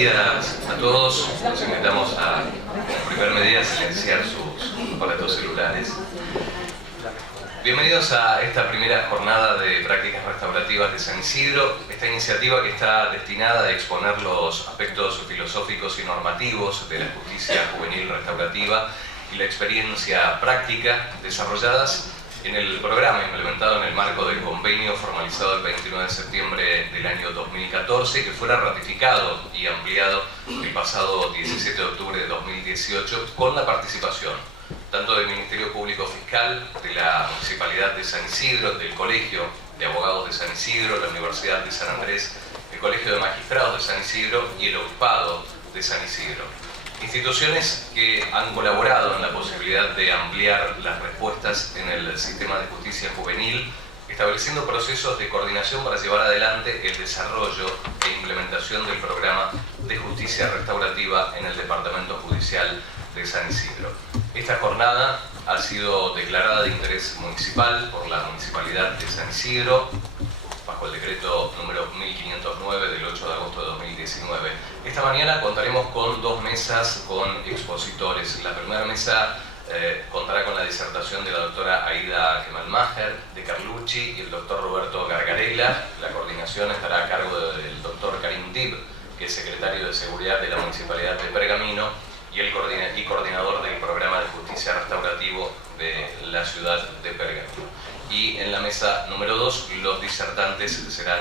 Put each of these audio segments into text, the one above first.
días a todos. Los invitamos a, en primer medida, a silenciar sus aparatos celulares. Bienvenidos a esta primera jornada de prácticas restaurativas de San Isidro, esta iniciativa que está destinada a exponer los aspectos filosóficos y normativos de la justicia juvenil restaurativa y la experiencia práctica desarrolladas en el programa implementado en el marco del convenio formalizado el 29 de septiembre del año 2014, que fuera ratificado y ampliado el pasado 17 de octubre de 2018 con la participación tanto del Ministerio Público Fiscal, de la Municipalidad de San Isidro, del Colegio de Abogados de San Isidro, la Universidad de San Andrés, el Colegio de Magistrados de San Isidro y el Obispado de San Isidro. Instituciones que han colaborado en la posibilidad de ampliar las respuestas en el sistema de justicia juvenil, estableciendo procesos de coordinación para llevar adelante el desarrollo e implementación del programa de justicia restaurativa en el Departamento Judicial de San Isidro. Esta jornada ha sido declarada de interés municipal por la Municipalidad de San Isidro, bajo el decreto número 1509 del 8 de agosto de 2019. Esta mañana contaremos con dos mesas con expositores. La primera mesa contará con la disertación de la doctora Aida Kemalmacher de Carlucci y el doctor Roberto Gargarella. La coordinación estará a cargo del doctor Karim Dib, que es secretario de Seguridad de la Municipalidad de Pergamino y el coordinador del programa de justicia restaurativo de la ciudad de Pergamino. Y en la mesa número 2 los disertantes serán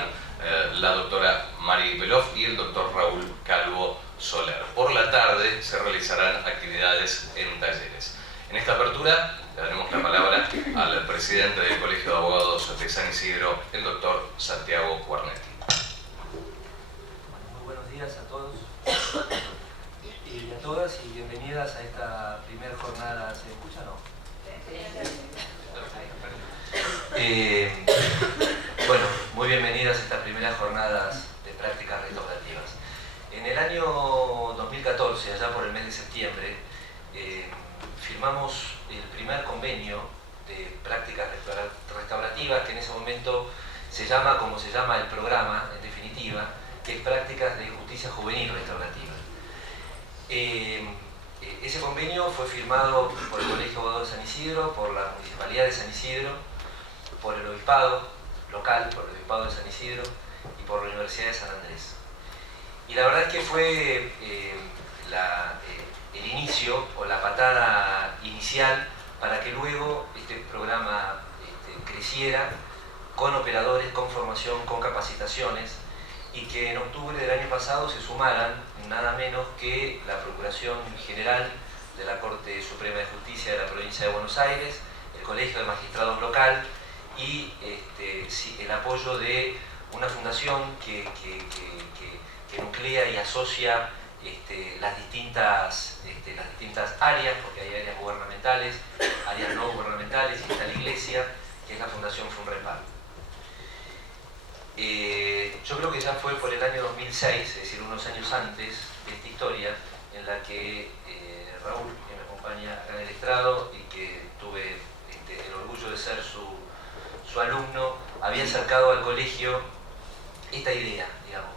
la doctora Mari Belov y el doctor Raúl Calvo Soler. Por la tarde se realizarán actividades en talleres. En esta apertura le daremos la palabra al presidente del Colegio de Abogados de San Isidro, el doctor Santiago Guarnetti. Muy buenos días a todos y a todas y bienvenidas a esta primera jornada. ¿Se escucha o no? Bueno, muy bienvenidas a estas primeras jornadas de prácticas restaurativas. En el año 2014, allá por el mes de septiembre, firmamos el primer convenio de prácticas restaurativas, que en ese momento se llama como se llama el programa, en definitiva, que es Prácticas de Justicia Juvenil Restaurativa. Ese convenio fue firmado por el Colegio de Abogados de San Isidro, por la Municipalidad de San Isidro, por el Obispado local, por el Obispado de San Isidro y por la Universidad de San Andrés. Y la verdad es que fue el inicio o la patada inicial para que luego este programa creciera con operadores, con formación, con capacitaciones, y que en octubre del año pasado se sumaran nada menos que la Procuración General de la Corte Suprema de Justicia de la Provincia de Buenos Aires, el Colegio de Magistrados local y el apoyo de una fundación que nuclea y asocia las distintas áreas, porque hay áreas gubernamentales, áreas no gubernamentales, y está la Iglesia, que es la Fundación Funrepar. Yo creo que ya fue por el año 2006, es decir, unos años antes de esta historia, en la que Raúl, que me acompaña acá en el estrado y que tuve el orgullo de ser su alumno, había acercado al colegio esta idea, digamos,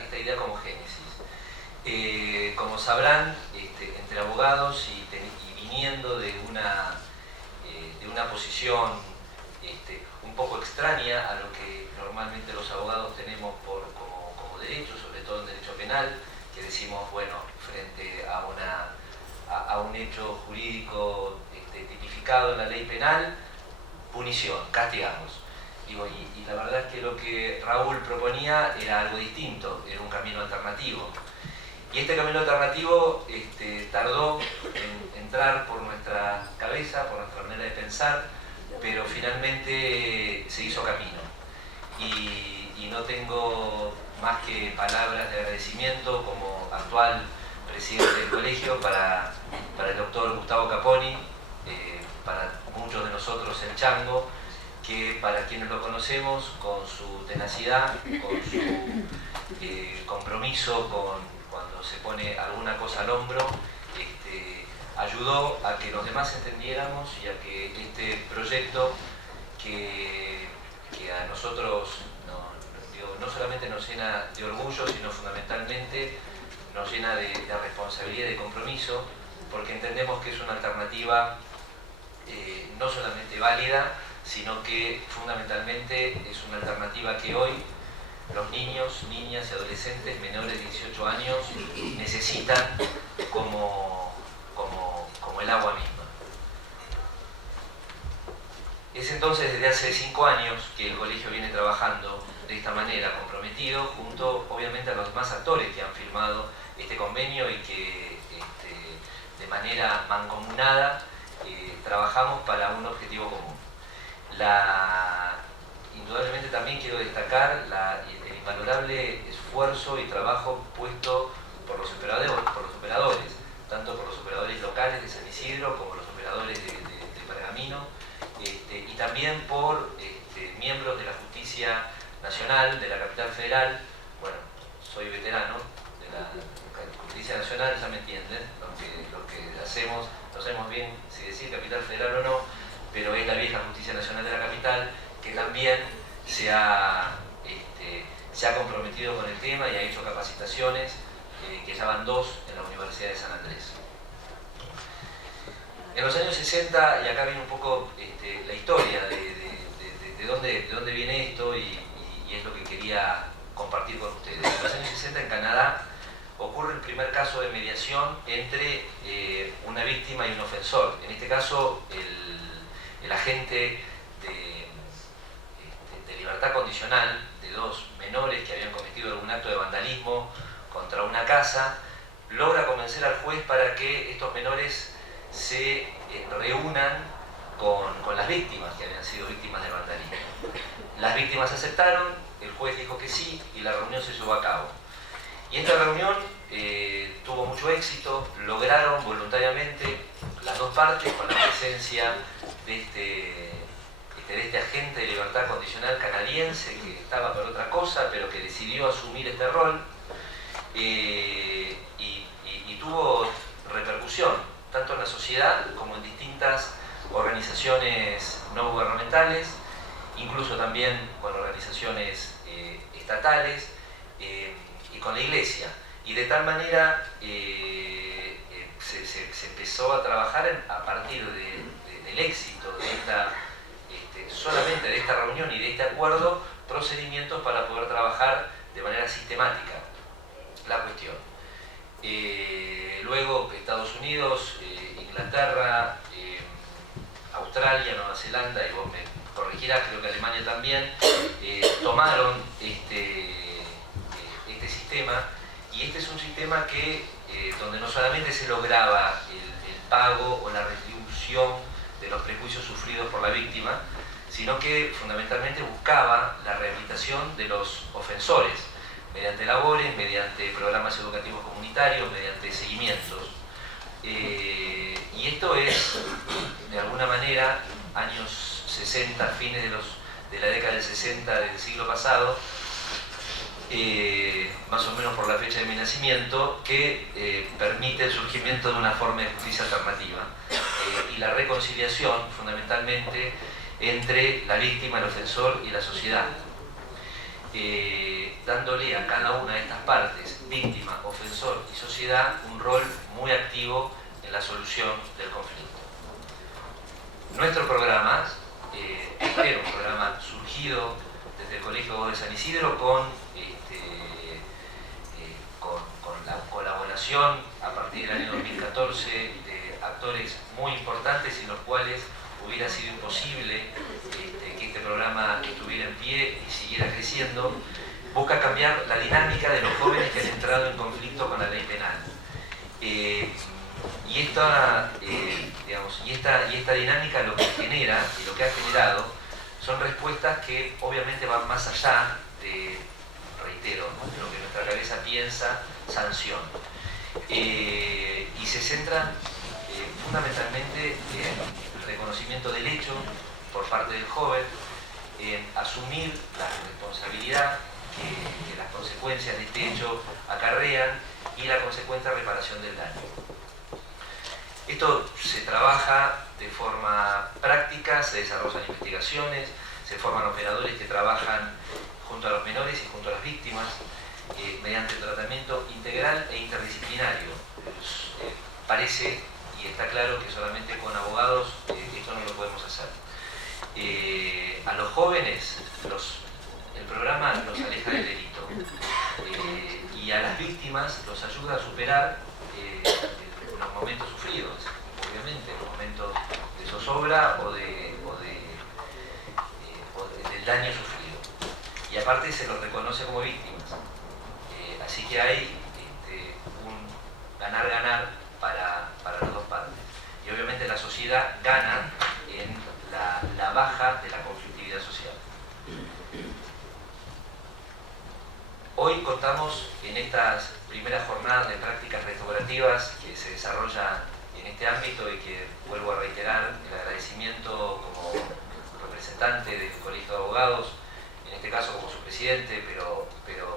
esta idea como génesis. Como sabrán, entre abogados y viniendo de una posición un poco extraña a lo que normalmente los abogados tenemos como derecho, sobre todo en derecho penal, que decimos, bueno, frente a un hecho jurídico tipificado en la ley penal, punición, castigamos. Y la verdad es que lo que Raúl proponía era algo distinto, era un camino alternativo. Y este camino alternativo tardó en entrar por nuestra cabeza, por nuestra manera de pensar, pero finalmente se hizo camino. Y no tengo más que palabras de agradecimiento como actual presidente del colegio para el doctor Gustavo Caponi, para muchos de nosotros el Chango, que para quienes lo conocemos, con su tenacidad, con su compromiso, cuando se pone alguna cosa al hombro, ayudó a que los demás entendiéramos y a que este proyecto que a nosotros no solamente nos llena de orgullo, sino fundamentalmente realmente nos llena de responsabilidad y de compromiso, porque entendemos que es una alternativa no solamente válida, sino que fundamentalmente es una alternativa que hoy los niños, niñas y adolescentes menores de 18 años necesitan como el agua misma. Es entonces desde hace 5 años que el colegio viene trabajando de esta manera, comprometido junto obviamente a los demás actores que han firmado este convenio y que de manera mancomunada trabajamos para un objetivo común. Indudablemente también quiero destacar el invalorable esfuerzo y trabajo puesto por los operadores, tanto por los operadores locales de San Isidro como los operadores de Pergamino, y también por miembros de la Justicia Nacional, de la Capital Federal. Bueno, soy veterano de la Justicia Nacional, ya me entienden, lo que hacemos, no sabemos bien si decir Capital Federal o no, pero es la vieja Justicia Nacional de la Capital, que también se ha comprometido con el tema y ha hecho capacitaciones, que ya van 2 en la Universidad de San Andrés. En los años 60, y acá viene un poco la historia de dónde viene esto y es lo que quería compartir con ustedes. En los años 60 en Canadá ocurre el primer caso de mediación entre una víctima y un ofensor. En este caso, el agente de libertad condicional de 2 menores que habían cometido algún acto de vandalismo contra una casa logra convencer al juez para que estos menores se reúnan con las víctimas que habían sido víctimas del vandalismo. Las víctimas aceptaron, el juez dijo que sí y la reunión se llevó a cabo. Y esta reunión tuvo mucho éxito, lograron voluntariamente las 2 partes, con la presencia de este agente de libertad condicional canadiense que estaba por otra cosa, pero que decidió asumir este rol, y tuvo repercusión, tanto en la sociedad como en distintas organizaciones no gubernamentales, incluso también con organizaciones estatales y con la Iglesia. Y de tal manera se empezó a trabajar a partir del éxito de solamente de esta reunión y de este acuerdo, procedimientos para poder trabajar de manera sistemática la cuestión. Luego Estados Unidos, Inglaterra, Australia, Nueva Zelanda, y vos me corregirás, creo que Alemania también, tomaron este sistema, y este es un sistema que donde no solamente se lograba el pago o la retribución de los prejuicios sufridos por la víctima, sino que fundamentalmente buscaba la rehabilitación de los ofensores, mediante labores, mediante programas educativos comunitarios, mediante seguimientos. Y esto es, de alguna manera, años 60, fines de la década del 60 del siglo pasado, más o menos por la fecha de mi nacimiento, que permite el surgimiento de una forma de justicia alternativa y la reconciliación, fundamentalmente, entre la víctima, el ofensor y la sociedad, dándole a cada una de estas partes, víctima, ofensor y sociedad, un rol muy activo en la solución del conflicto. Nuestro programa era un programa surgido desde el Colegio de San Isidro con la colaboración a partir del año 2014 de actores muy importantes, sin los cuales hubiera sido imposible que este programa estuviera en pie y siguiera creciendo. Busca cambiar la dinámica de los jóvenes que han entrado en conflicto con la ley penal. Y esta dinámica lo que genera y lo que ha generado son respuestas que obviamente van más allá de, reitero, de lo que nuestra cabeza piensa, sanción. Y se centran fundamentalmente en el reconocimiento del hecho por parte del joven, en asumir la responsabilidad que las consecuencias de este hecho acarrean y la consecuente reparación del daño. Esto se trabaja de forma práctica, se desarrollan investigaciones, se forman operadores que trabajan junto a los menores y junto a las víctimas. mediante tratamiento integral e interdisciplinario. Parece y está claro que solamente con abogados esto no lo podemos hacer. A los jóvenes el programa los aleja del delito y a las víctimas los ayuda a superar los momentos sufridos, obviamente, los momentos de zozobra o del daño sufrido. Y aparte se los reconoce como víctimas. Así que hay un ganar-ganar para las dos partes. Y obviamente la sociedad gana en la baja de la conflictividad social. Hoy contamos en estas primeras jornadas de prácticas restaurativas que se desarrollan en este ámbito y que vuelvo a reiterar el agradecimiento como representante del Colegio de Abogados, en este caso como su presidente, pero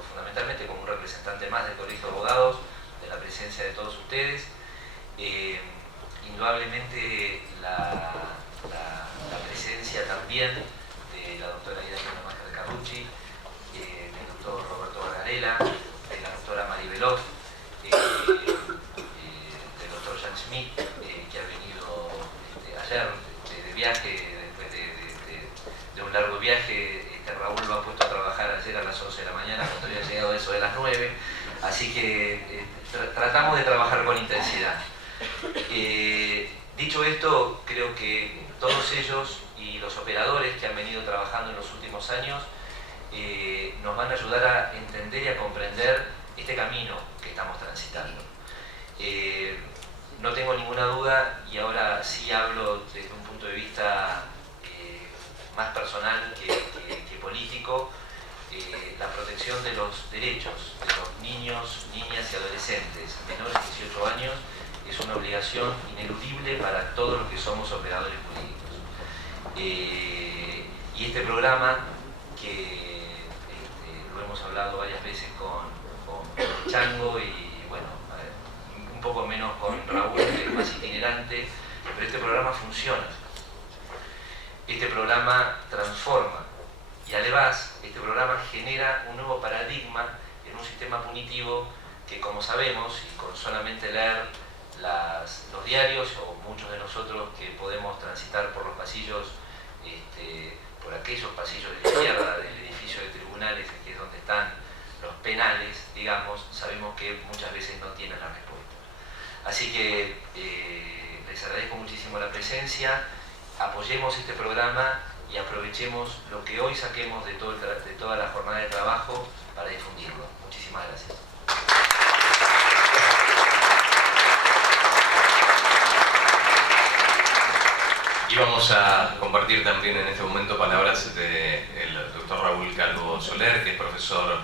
fundamentalmente como un representante más del Colegio de Abogados, de la presencia de todos ustedes. Indudablemente la presencia también de la doctora Irene Máscara Carrucci, del doctor Roberto Vargarela, de la doctora Mari Veloz, del doctor Jan Schmidt, que ha venido ayer de viaje, después de un largo viaje. Raúl lo ha puesto a trabajar ayer a las 11 de la mañana, cuando había llegado eso de las 9, así que tratamos de trabajar con intensidad. Dicho esto, creo que todos ellos y los operadores que han venido trabajando en los últimos años nos van a ayudar a entender y a comprender este camino que estamos transitando. No tengo ninguna duda, y ahora sí hablo desde un punto de vista más personal que político, la protección de los derechos de los niños, niñas y adolescentes menores de 18 años es una obligación ineludible para todos los que somos operadores jurídicos. Y este programa, que lo hemos hablado varias veces con Chango y bueno, un poco menos con Raúl, que es más itinerante, pero este programa funciona. Este programa transforma y además este programa genera un nuevo paradigma en un sistema punitivo que, como sabemos, y con solamente leer los diarios o muchos de nosotros que podemos transitar por los pasillos, por aquellos pasillos de la izquierda del edificio de tribunales, que es donde están los penales, digamos, sabemos que muchas veces no tienen la respuesta. Así que les agradezco muchísimo la presencia. Apoyemos este programa y aprovechemos lo que hoy saquemos de toda la jornada de trabajo para difundirlo. Muchísimas gracias. Y vamos a compartir también en este momento palabras del doctor Raúl Calvo Soler, que es profesor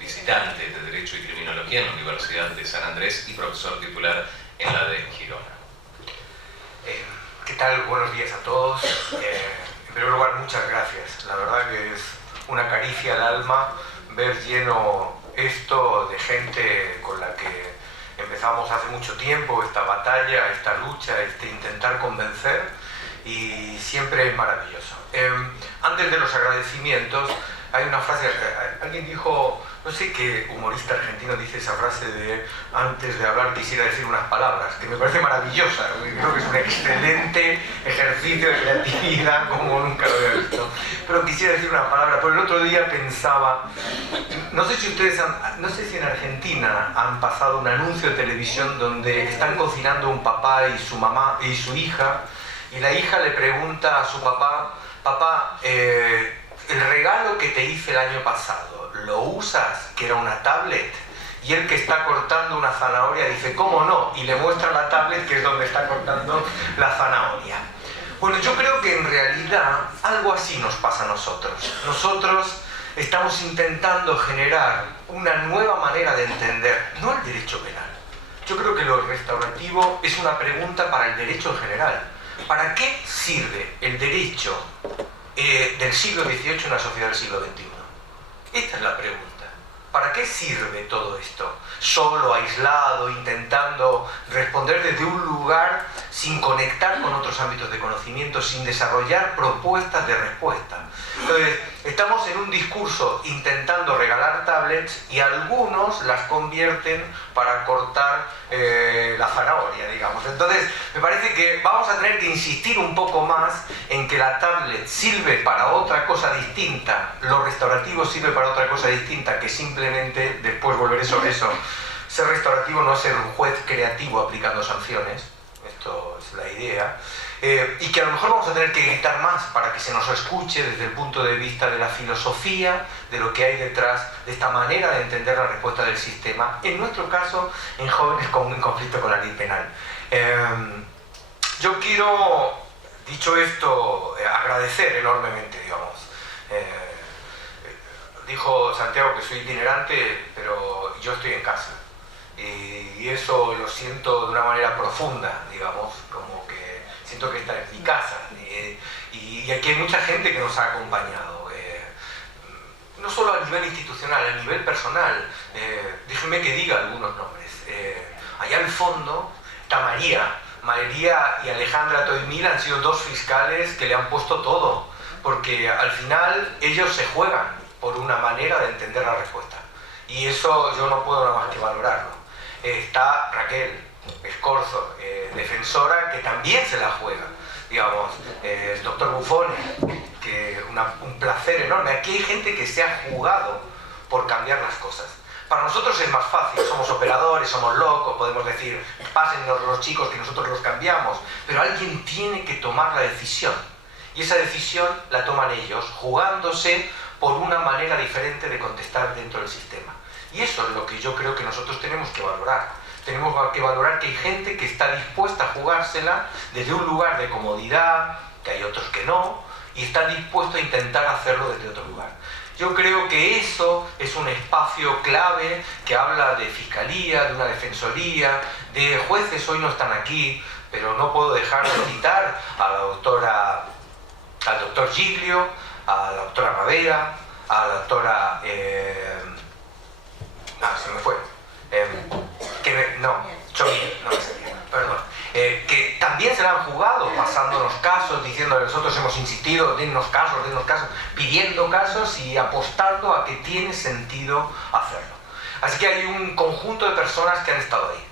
visitante de Derecho y Criminología en la Universidad de San Andrés y profesor titular en la de Girona. ¿Qué tal? Buenos días a todos. En primer lugar, muchas gracias. La verdad que es una caricia al alma ver lleno esto de gente con la que empezamos hace mucho tiempo, esta batalla, esta lucha, intentar convencer, y siempre es maravilloso. Antes de los agradecimientos, hay una frase, alguien dijo, no sé qué humorista argentino dice esa frase de antes de hablar quisiera decir unas palabras, que me parece maravillosa. Creo que es un excelente ejercicio de creatividad como nunca lo había visto. Pero quisiera decir una palabra, pero el otro día pensaba, no sé si ustedes no sé si en Argentina han pasado un anuncio de televisión donde están cocinando un papá y su mamá y su hija, y la hija le pregunta a su papá, papá, el regalo que te hice el año pasado, ¿lo usas? Que era una tablet. Y el que está cortando una zanahoria dice, ¿cómo no? Y le muestra la tablet, que es donde está cortando la zanahoria. Bueno, yo creo que en realidad algo así nos pasa a nosotros. Nosotros estamos intentando generar una nueva manera de entender, no el derecho penal. Yo creo que lo restaurativo es una pregunta para el derecho en general. ¿Para qué sirve el derecho del siglo XVIII en la sociedad del siglo XXI? Esta es la pregunta. ¿Para qué sirve todo esto? solo, aislado, intentando responder desde un lugar sin conectar con otros ámbitos de conocimiento, sin desarrollar propuestas de respuesta. Entonces, estamos en un discurso intentando regalar tablets y algunos las convierten para cortar la zanahoria, digamos. Entonces, me parece que vamos a tener que insistir un poco más en que la tablet sirve para otra cosa distinta, lo restaurativo sirve para otra cosa distinta, que simplemente, después volveré sobre eso, ser restaurativo no es ser un juez creativo aplicando sanciones, esto es la idea, y que a lo mejor vamos a tener que gritar más para que se nos escuche desde el punto de vista de la filosofía, de lo que hay detrás de esta manera de entender la respuesta del sistema, en nuestro caso, en jóvenes en conflicto con la ley penal. Yo quiero, dicho esto, agradecer enormemente, digamos. Dijo Santiago que soy itinerante, pero yo estoy en casa. Y eso lo siento de una manera profunda, digamos, como que siento que esta es mi casa. Y aquí hay mucha gente que nos ha acompañado, no solo a nivel institucional, a nivel personal. Déjenme que diga algunos nombres. Allá al fondo está María y Alejandra Toimil han sido dos fiscales que le han puesto todo, porque al final ellos se juegan por una manera de entender la respuesta. Y eso yo no puedo nada más que valorarlo. Está Raquel Escorzo, defensora, que también se la juega. Digamos, el doctor Buffone, que un placer enorme. Aquí hay gente que se ha jugado por cambiar las cosas. Para nosotros es más fácil, somos operadores, somos locos, podemos decir, pásennos los chicos que nosotros los cambiamos, pero alguien tiene que tomar la decisión. Y esa decisión la toman ellos, jugándose por una manera diferente de contestar dentro del sistema. Y eso es lo que yo creo que nosotros tenemos que valorar. Tenemos que valorar que hay gente que está dispuesta a jugársela desde un lugar de comodidad, que hay otros que no, y están dispuestos a intentar hacerlo desde otro lugar. Yo creo que eso es un espacio clave que habla de fiscalía, de una defensoría, de jueces. Hoy no están aquí, pero no puedo dejar de citar al doctor Giglio, a la doctora Ravera, a la doctora... se me fue. Que también se la han jugado pasándonos casos, diciendo que nosotros hemos insistido, dennos casos, pidiendo casos y apostando a que tiene sentido hacerlo. Así que hay un conjunto de personas que han estado ahí.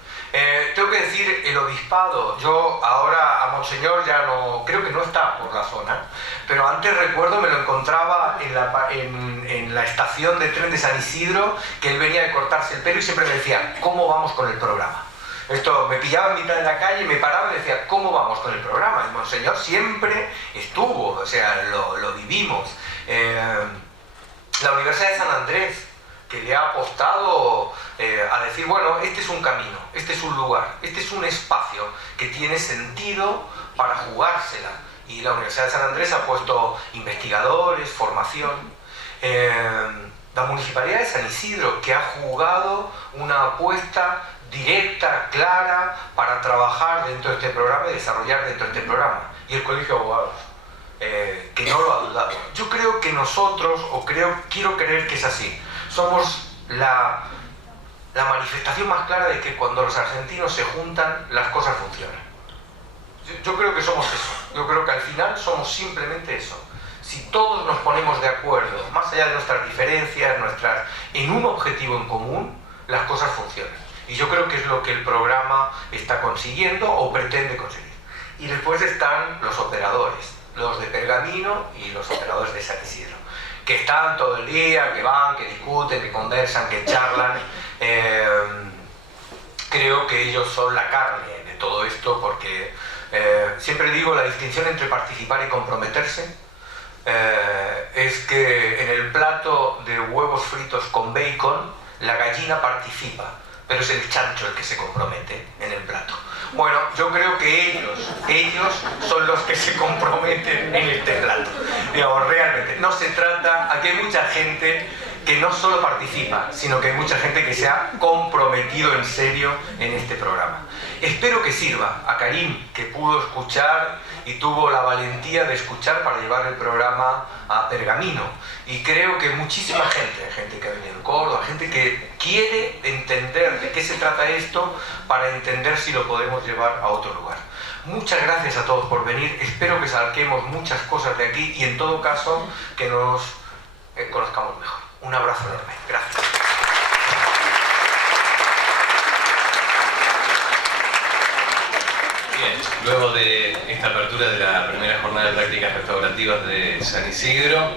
Tengo que decir, el obispado, yo ahora a Monseñor ya no, creo que no está por la zona, pero antes recuerdo me lo encontraba en la estación de tren de San Isidro, que él venía de cortarse el pelo y siempre me decía, ¿cómo vamos con el programa? Esto me pillaba en mitad de la calle, me paraba y decía, ¿cómo vamos con el programa? Y Monseñor siempre estuvo, o sea, lo vivimos. La Universidad de San Andrés, que le ha apostado a decir, bueno, este es un camino, este es un lugar, este es un espacio que tiene sentido para jugársela. Y la Universidad de San Andrés ha puesto investigadores, formación. La Municipalidad de San Isidro, que ha jugado una apuesta directa, clara, para trabajar dentro de este programa y desarrollar dentro de este programa. Y el Colegio de Abogados, que no lo ha dudado. Yo creo que nosotros, quiero creer que es así, somos la manifestación más clara de que cuando los argentinos se juntan, las cosas funcionan. Yo creo que somos eso. Yo creo que al final somos simplemente eso. Si todos nos ponemos de acuerdo, más allá de nuestras diferencias, en un objetivo en común, las cosas funcionan. Y yo creo que es lo que el programa está consiguiendo o pretende conseguir. Y después están los operadores, los de Pergamino y los operadores de San Isidro, que están todo el día, que van, que discuten, que conversan, que charlan. Creo que ellos son la carne de todo esto, porque siempre digo la distinción entre participar y comprometerse es que en el plato de huevos fritos con bacon la gallina participa, pero es el chancho el que se compromete en el plato. Bueno, yo creo que ellos son los que se comprometen en este plato. Digamos, realmente, no se trata, aquí hay mucha gente que no solo participa, sino que hay mucha gente que se ha comprometido en serio en este programa. Espero que sirva a Karim, que pudo escuchar y tuvo la valentía de escuchar para llevar el programa a Pergamino. Y creo que muchísima gente que ha venido de Córdoba, gente que quiere entender de qué se trata esto para entender si lo podemos llevar a otro lugar. Muchas gracias a todos por venir, espero que saquemos muchas cosas de aquí y en todo caso que nos conozcamos mejor. Un abrazo enorme, gracias. Bien, luego de esta apertura de la primera jornada de prácticas restaurativas de San Isidro,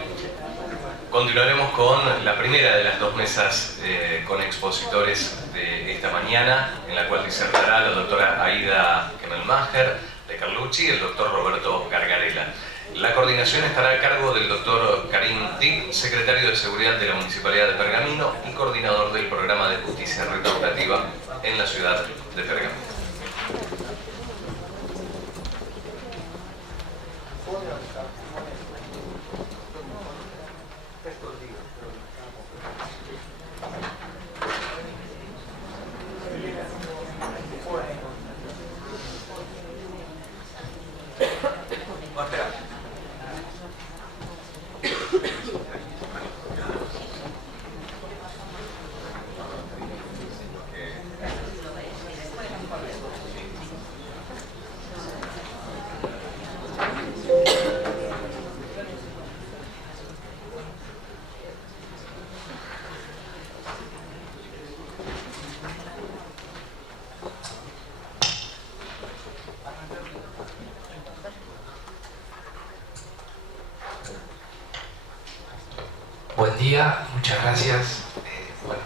continuaremos con la primera de las dos mesas con expositores de esta mañana, en la cual disertará la doctora Aida Kemmelmacher de Carlucci y el doctor Roberto Gargarella. La coordinación estará a cargo del doctor Karim Dib, secretario de Seguridad de la Municipalidad de Pergamino y coordinador del programa de justicia restaurativa en la ciudad de Pergamino. Buen día, muchas gracias. Bueno,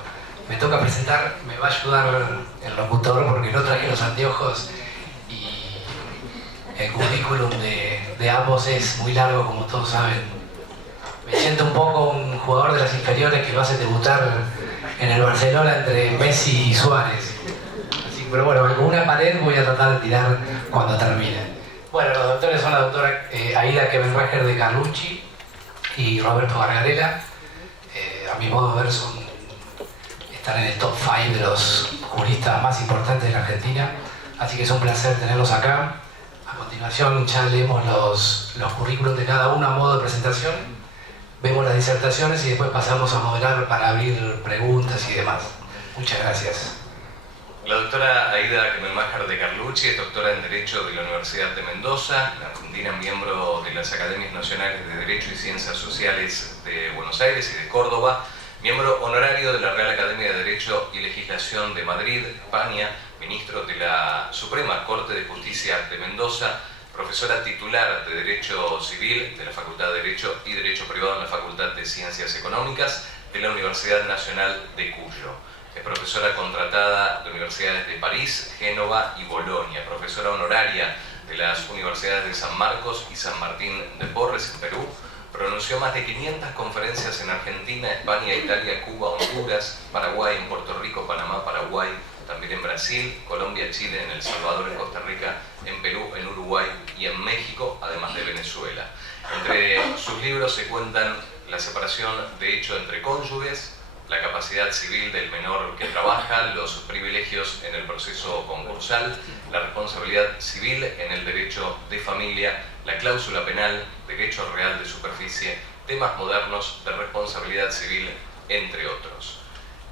me toca presentar, me va a ayudar el locutor porque no traje los anteojos y el currículum de ambos es muy largo, como todos saben. Me siento un poco un jugador de las inferiores que va a debutar en el Barcelona entre Messi y Suárez. Así que, pero bueno, con una pared voy a tratar de tirar cuando termine. Bueno, los doctores son la doctora Aida Kemmelmacher de Carlucci y Roberto Gargarella. A mi modo de ver están en el top 5 de los juristas más importantes de la Argentina, así que es un placer tenerlos acá. A continuación ya leemos los currículos de cada uno a modo de presentación, vemos las disertaciones y después pasamos a moderar para abrir preguntas y demás. Muchas gracias. La doctora Aida Kemmelmacher de Carlucci es doctora en Derecho de la Universidad de Mendoza, en Argentina, miembro de las Academias Nacionales de Derecho y Ciencias Sociales de Buenos Aires y de Córdoba, miembro honorario de la Real Academia de Derecho y Legislación de Madrid, España, ministro de la Suprema Corte de Justicia de Mendoza, profesora titular de Derecho Civil de la Facultad de Derecho y Derecho Privado en la Facultad de Ciencias Económicas de la Universidad Nacional de Cuyo. Es profesora contratada de universidades de París, Génova y Bolonia, profesora honoraria de las universidades de San Marcos y San Martín de Porres en Perú. Pronunció más de 500 conferencias en Argentina, España, Italia, Cuba, Honduras, Paraguay, en Puerto Rico, Panamá, Paraguay, también en Brasil, Colombia, Chile, en El Salvador, en Costa Rica, en Perú, en Uruguay y en México, además de Venezuela. Entre sus libros se cuentan La separación de hecho entre cónyuges, La capacidad civil del menor que trabaja, Los privilegios en el proceso concursal, La responsabilidad civil en el derecho de familia, La cláusula penal, Derecho real de superficie, Temas modernos de responsabilidad civil, entre otros.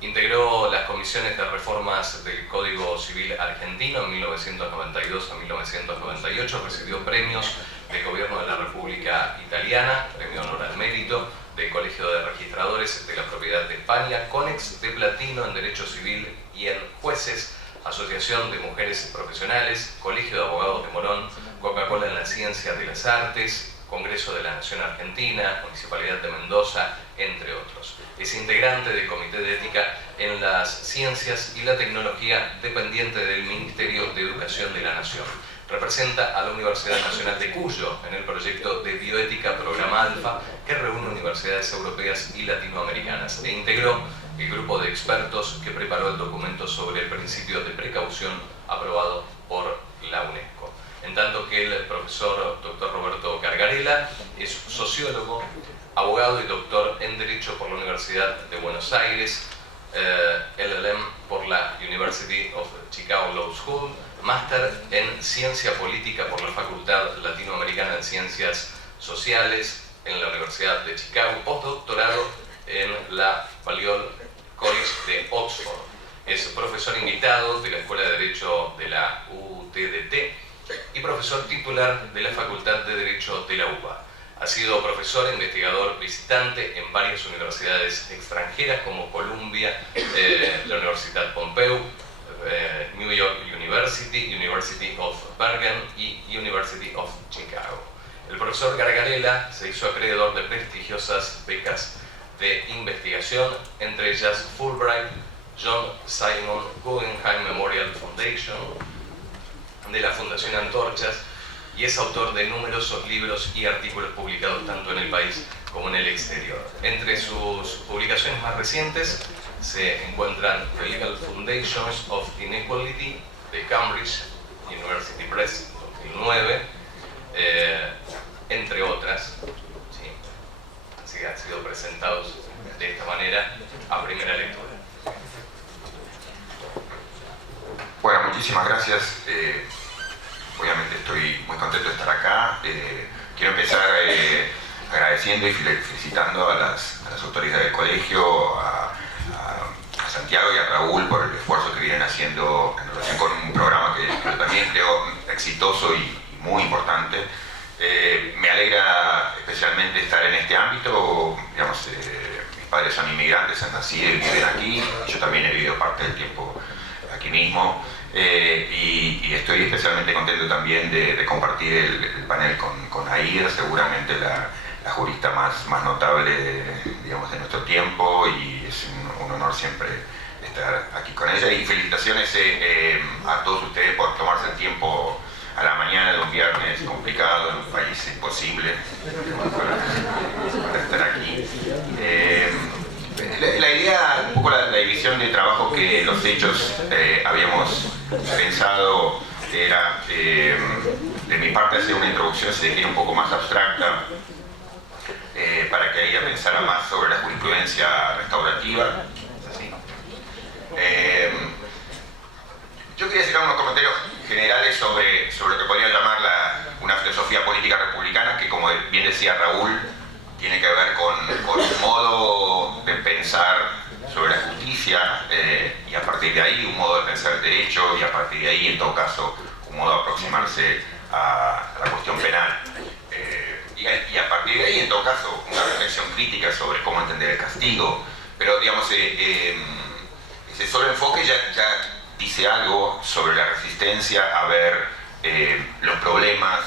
Integró las comisiones de reformas del Código Civil argentino en 1992 a 1998, recibió premios del Gobierno de la República Italiana, Premio Honor al Mérito, del Colegio de Registradores de la Propiedad de España, CONEX de Platino en Derecho Civil y en Jueces, Asociación de Mujeres Profesionales, Colegio de Abogados de Morón, Coca-Cola en la Ciencia de las Artes, Congreso de la Nación Argentina, Municipalidad de Mendoza, entre otros. Es integrante del Comité de Ética en las Ciencias y la Tecnología dependiente del Ministerio de Educación de la Nación. Representa a la Universidad Nacional de Cuyo en el proyecto de bioética Programa Alfa, que reúne universidades europeas y latinoamericanas, e integró el grupo de expertos que preparó el documento sobre el principio de precaución aprobado por la UNESCO. En tanto que el profesor Dr. Roberto Gargarella es sociólogo, abogado abogado y doctor en Derecho por la Universidad de Buenos Aires, LLM por la University of Chicago Law School, máster en Ciencia Política por la Facultad Latinoamericana en Ciencias Sociales en la Universidad de Chicago, postdoctorado en la Balliol College de Oxford. Es profesor invitado de la Escuela de Derecho de la UTDT y profesor titular de la Facultad de Derecho de la UBA. Ha sido profesor e investigador visitante en varias universidades extranjeras como Columbia, la Universidad Pompeu, New York University, University of Bergen y University of Chicago. El profesor Gargarella se hizo acreedor de prestigiosas becas de investigación, entre ellas Fulbright, John Simon Guggenheim Memorial Foundation, de la Fundación Antorchas, y es autor de numerosos libros y artículos publicados tanto en el país como en el exterior. Entre sus publicaciones más recientes se encuentran The Legal Foundations of Inequality de Cambridge University Press 2009, entre otras. ¿Sí? Así que han sido presentados de esta manera a primera lectura. Bueno, muchísimas gracias. Obviamente estoy muy contento de estar acá. Quiero empezar agradeciendo y felicitando a las autoridades del colegio, a Santiago y a Raúl por el esfuerzo que vienen haciendo en relación con un programa que yo también creo exitoso y muy importante. Me alegra especialmente estar en este ámbito. Digamos, mis padres son inmigrantes, han nacido y viven aquí. Yo también he vivido parte del tiempo aquí mismo. Y estoy especialmente contento también de compartir el panel con Aida, seguramente la jurista más notable, digamos, de nuestro tiempo, y es un honor siempre estar aquí con ella. Y felicitaciones a todos ustedes por tomarse el tiempo a la mañana de un viernes complicado en un país imposible para estar aquí. La idea, un poco la división de trabajo que los hechos habíamos pensado era, de mi parte, hacer una introducción, si se quiere, un poco más abstracta, para que ella pensara más sobre la jurisprudencia restaurativa. ¿Sí? Yo quería hacer unos comentarios generales sobre lo que podría llamar una filosofía política republicana, que, como bien decía Raúl, tiene que ver con un modo de pensar sobre la justicia, y a partir de ahí un modo de pensar el derecho, y a partir de ahí, en todo caso, un modo de aproximarse a la cuestión penal. Y a partir de ahí, en todo caso, una reflexión crítica sobre cómo entender el castigo. Pero, digamos, ese solo enfoque ya dice algo sobre la resistencia a ver los problemas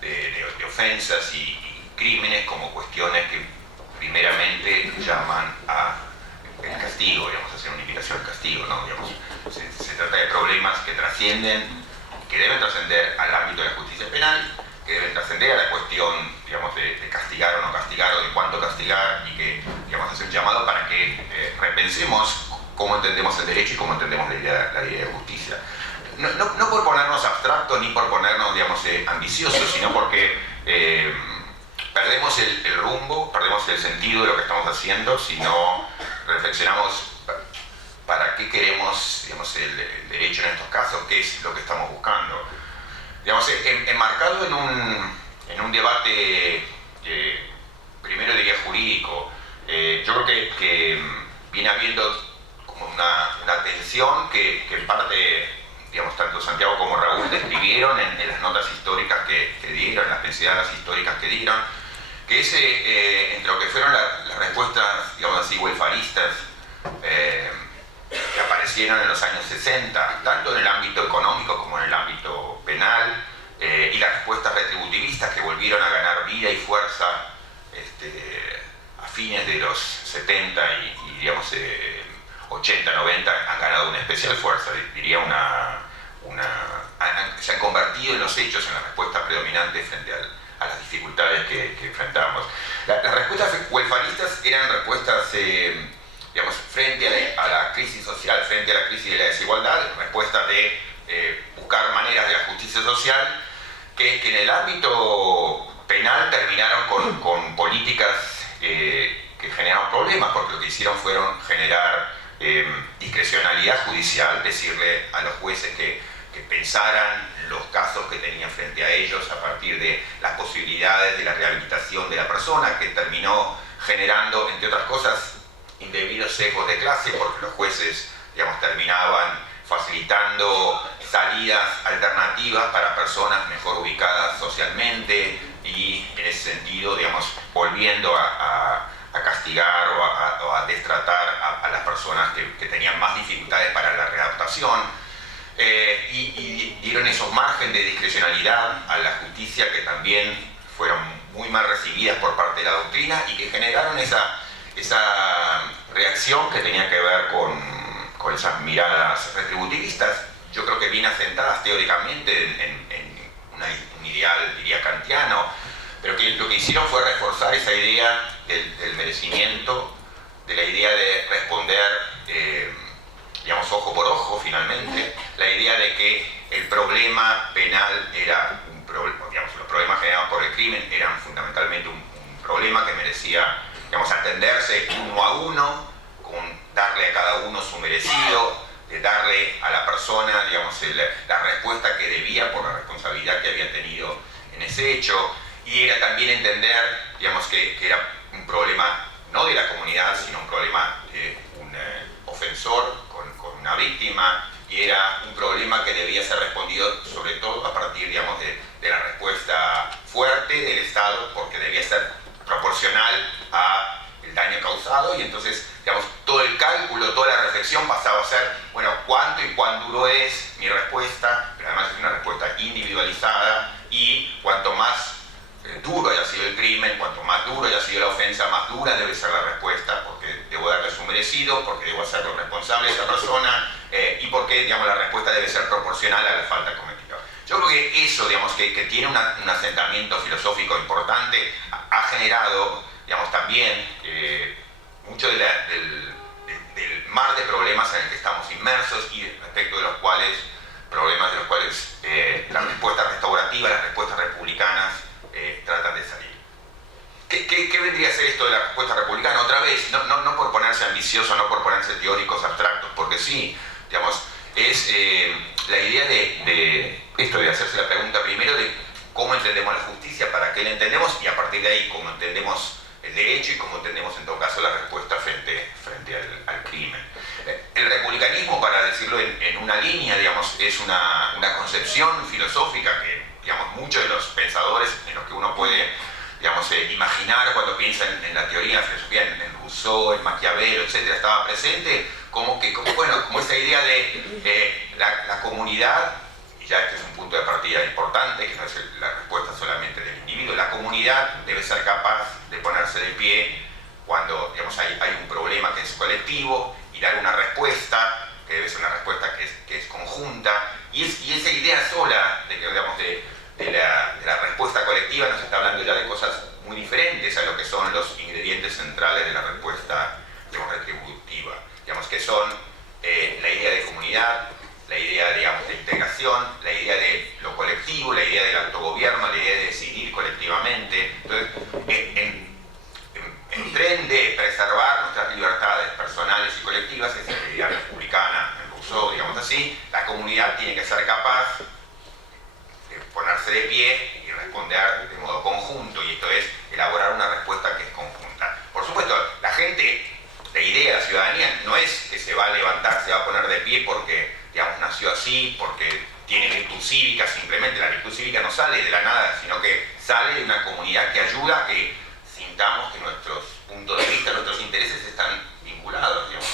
de ofensas y crímenes como cuestiones que primeramente llaman a el castigo, digamos, hacer una invitación al castigo, ¿no? Digamos, se trata de problemas que trascienden, que deben trascender al ámbito de la justicia penal, que deben trascender a la cuestión, digamos, de castigar o no castigar, o de cuánto castigar, y que, digamos, hace un llamado para que repensemos cómo entendemos el derecho y cómo entendemos la idea de justicia. No por ponernos abstractos ni por ponernos, digamos, ambiciosos, sino porque perdemos el rumbo, perdemos el sentido de lo que estamos haciendo si no reflexionamos para qué queremos, digamos, el derecho en estos casos, qué es lo que estamos buscando. Digamos, enmarcado en un debate, primero diría jurídico, yo creo que viene habiendo como una tensión que en parte, digamos, tanto Santiago como Raúl describieron en las notas históricas que dieron, en las pinceladas históricas que dieron, que es entre lo que fueron las respuestas, digamos así, welfaristas, que aparecieron en los años 60, tanto en el ámbito económico como en el ámbito penal, y las respuestas retributivistas que volvieron a ganar vida y fuerza a fines de los 70 y digamos, 80, 90, han ganado una especial fuerza, diría se han convertido en los hechos en la respuesta predominante frente a las dificultades que enfrentamos. Las respuestas welfaristas eran respuestas, digamos, frente a la crisis social, frente a la crisis de la desigualdad, respuestas de buscar maneras de la justicia social que en el ámbito penal terminaron con políticas que generaron problemas, porque lo que hicieron fueron generar discrecionalidad judicial, decirle a los jueces que pensaran los casos que tenían frente a ellos a partir de las posibilidades de la rehabilitación de la persona, que terminó generando, entre otras cosas, indebidos sesgos de clase, porque los jueces, digamos, terminaban facilitando salidas alternativas para personas mejor ubicadas socialmente y, en ese sentido, digamos, volviendo a castigar o a destratar a las personas que tenían más dificultades para la readaptación. Y dieron esos márgenes de discrecionalidad a la justicia que también fueron muy mal recibidas por parte de la doctrina y que generaron esa reacción que tenía que ver con esas miradas retributivistas, yo creo que bien asentadas teóricamente en un ideal, diría, kantiano, pero que lo que hicieron fue reforzar esa idea del merecimiento, de la idea de responder, digamos, ojo por ojo, finalmente, la idea de que el problema penal era un problema, digamos, los problemas generados por el crimen eran fundamentalmente un problema que merecía, digamos, atenderse uno a uno, con darle a cada uno su merecido, de darle a la persona, digamos, la respuesta que debía por la responsabilidad que había tenido en ese hecho, y era también entender, digamos, que era un problema no de la comunidad, sino un problema de un ofensor con una víctima, y era un problema que debía ser respondido sobre todo a partir, digamos, de la respuesta fuerte del Estado, porque debía ser proporcional a el daño causado, y entonces, digamos, todo el cálculo, toda la reflexión pasaba a ser, bueno, cuánto y cuán duro es mi respuesta, pero además es una respuesta individualizada, y cuanto más duro haya sido el crimen, cuanto más duro haya sido la ofensa, más dura debe ser la respuesta, porque debo darle su merecido, porque debo hacerlo responsable a esa persona, y porque, digamos, la respuesta debe ser proporcional a la falta cometida. Yo creo que eso, digamos, que tiene un asentamiento filosófico importante, ha generado, digamos, también mucho del mar de problemas en el que estamos inmersos y respecto de los cuales, problemas de los cuales las respuestas restaurativas, las respuestas republicanas tratan de salir. ¿Qué vendría a ser esto de la respuesta republicana? Otra vez, no por ponerse ambicioso, no por ponerse teóricos abstractos, porque sí, digamos, es la idea de esto, de hacerse la pregunta primero de cómo entendemos la justicia, para qué la entendemos, y a partir de ahí cómo entendemos el derecho y cómo entendemos en todo caso la respuesta frente al crimen. El republicanismo, para decirlo en una línea, digamos, es una concepción filosófica que, digamos, muchos de los pensadores en los que uno puede, digamos, imaginar cuando piensa en la teoría, en la filosofía, en Rousseau, en Maquiavelo, etc., estaba presente, como esa idea de la comunidad, y ya este es un punto de partida importante, que no es la respuesta solamente del individuo, la comunidad debe ser capaz de ponerse de pie cuando, digamos, hay un problema que es colectivo y dar una respuesta, que debe ser una respuesta que es conjunta, y esa idea sola de que, digamos, de la respuesta colectiva nos está hablando ya de cosas muy diferentes a lo que son los ingredientes centrales de la respuesta, digamos, retributiva, digamos, que son la idea de comunidad, la idea, digamos, de integración, la idea de lo colectivo, la idea del autogobierno, la idea de decidir colectivamente. Entonces, en tren de preservar nuestras libertades personales y colectivas, esa es la idea republicana en Rousseau, digamos así, la comunidad tiene que ser capaz de ponerse de pie y responder de modo conjunto, y esto es elaborar una respuesta que es conjunta. Por supuesto, la gente, la idea de la ciudadanía no es que se va a levantar, se va a poner de pie porque, digamos, nació así, porque tiene virtud cívica, simplemente la virtud cívica no sale de la nada, sino que sale de una comunidad que ayuda a que sintamos que nuestros puntos de vista, nuestros intereses están vinculados, digamos.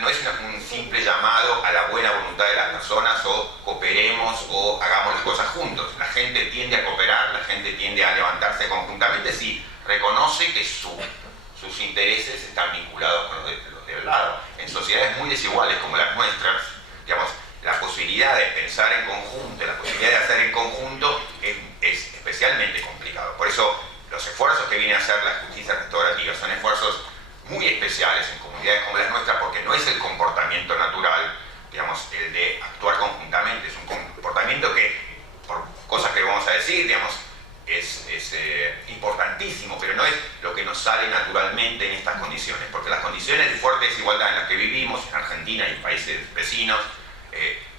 No es un simple llamado a la buena voluntad de las personas o cooperemos o hagamos las cosas juntos. La gente tiende a cooperar, la gente tiende a levantarse conjuntamente si reconoce que sus intereses están vinculados con los del lado. En sociedades muy desiguales como las nuestras, digamos, la posibilidad de pensar en conjunto, la posibilidad de hacer en conjunto es especialmente complicado. Por eso los esfuerzos que viene a hacer la justicia restaurativa son esfuerzos muy especiales en comunidades como las nuestras, porque no es el comportamiento natural, digamos, el de actuar conjuntamente. Es un comportamiento que, por cosas que vamos a decir, digamos, es importantísimo en Argentina y en países vecinos,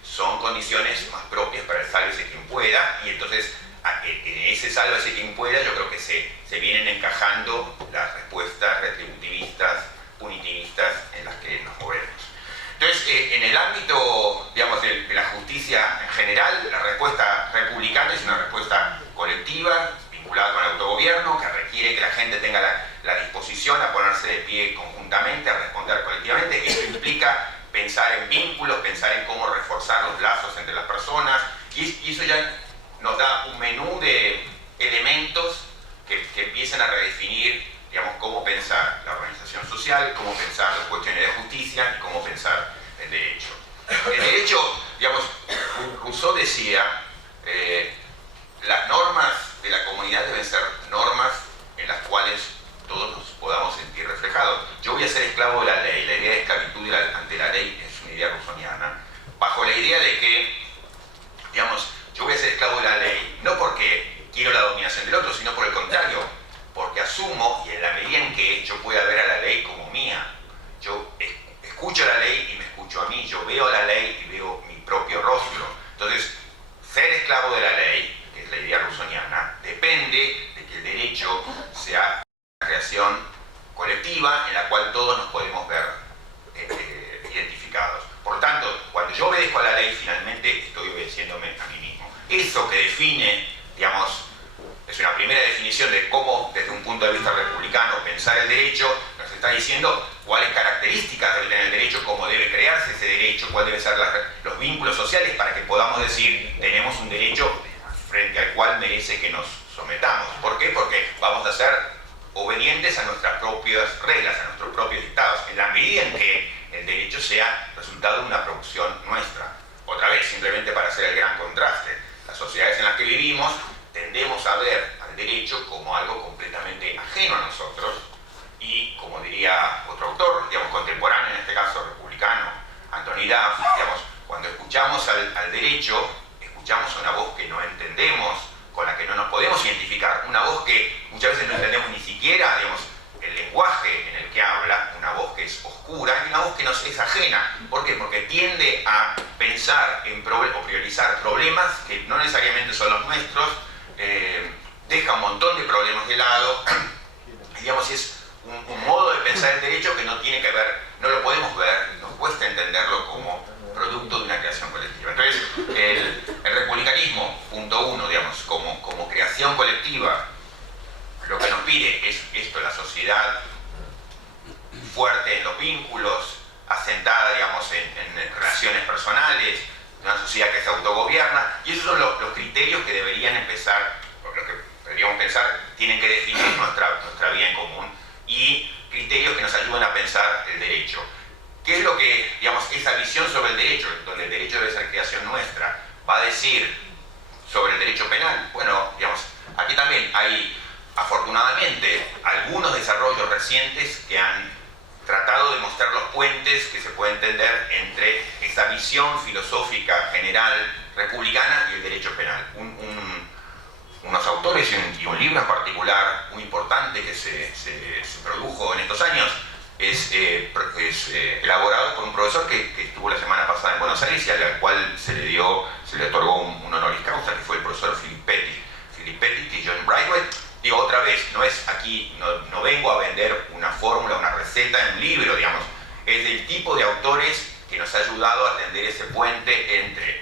son condiciones más propias para el sálvese quien pueda, y entonces en ese sálvese quien pueda yo creo que se vienen encajando las respuestas retributivistas, punitivistas en las que nos movemos. Entonces, en el ámbito, digamos, de la justicia en general, la respuesta republicana es una respuesta colectiva, vinculada con el autogobierno, que requiere que la gente tenga la disposición a ponerse de pie conjuntamente, a responder colectivamente. Eso implica pensar en vínculos, pensar en cómo reforzar los lazos entre las personas, y eso ya nos da un menú de elementos que empiezan a redefinir, digamos, cómo pensar la organización social, cómo pensar las cuestiones de justicia y cómo pensar el derecho. El derecho, digamos, Rousseau decía, las normas de la comunidad deben ser normas en las cuales todos nos podamos sentir reflejados. Yo voy a ser esclavo de la ley. La idea de esclavitud ante la ley es una idea rousseauiana, bajo la idea de que, digamos, yo voy a ser esclavo de la ley, no porque quiero la dominación del otro, sino por el contrario, porque asumo, y en la medida en que yo pueda ver a la ley como mía, yo escucho la ley y me escucho a mí, yo veo a la ley y veo mi propio rostro. Entonces, ser esclavo de la ley, que es la idea rousseauiana, depende de que el derecho sea una creación colectiva en la cual todos nos podemos ver identificados. Por lo tanto, cuando yo obedezco a la ley, finalmente estoy obedeciéndome a mí mismo. Eso que define, digamos, es una primera definición de cómo, desde un punto de vista republicano, pensar el derecho, nos está diciendo cuáles características debe tener el derecho, cómo debe crearse ese derecho, cuáles deben ser los vínculos sociales para que podamos decir, tenemos un derecho frente al cual merece que nos sometamos. ¿Por qué? Porque vamos a ser obedientes a nuestras propias reglas, a nuestros propios dictados, en la medida en que el derecho sea resultado de una producción nuestra. Otra vez, simplemente para hacer el gran contraste, las sociedades en las que vivimos tendemos a ver al derecho como algo completamente ajeno a nosotros y, como diría otro autor, digamos, contemporáneo, en este caso republicano, Anthony Duff, digamos, cuando escuchamos al derecho, escuchamos una voz que no entendemos, con la que no nos podemos identificar, una voz que muchas veces no entendemos ni siquiera, digamos, el lenguaje en el que habla, una voz que es oscura y una voz que nos es ajena. ¿Por qué? Porque tiende a pensar o priorizar problemas que no necesariamente son los nuestros, deja un montón de problemas de lado, y, digamos, es un modo de pensar el derecho que no tiene que ver, no lo podemos ver, nos cuesta entenderlo como producto de una creación colectiva. Entonces, el republicanismo, punto uno, digamos, como creación colectiva, lo que nos pide es esto, la sociedad fuerte en los vínculos, asentada, digamos, en relaciones personales, una sociedad que se autogobierna, y esos son los criterios que deberían empezar, los que deberíamos pensar, tienen que definir nuestra vida en común, y criterios que nos ayuden a pensar el derecho. ¿Qué es lo que, digamos, esa visión sobre el derecho, donde el derecho debe ser creación nuestra, va a decir sobre el derecho penal? Bueno, digamos, aquí también hay, afortunadamente, algunos desarrollos recientes que han tratado de mostrar los puentes que se puede entender entre esa visión filosófica general republicana y el derecho penal. Unos autores y un libro en particular muy importante que se produjo en estos años es elaborado por un profesor que estuvo la semana pasada en Buenos Aires y al cual se le otorgó un honoris causa, que fue el profesor Philip Pettit. Philip Pettit y John Brightwell. Digo, otra vez, no es aquí, no vengo a vender una fórmula, una receta en un libro, digamos. Es del tipo de autores que nos ha ayudado a tender ese puente entre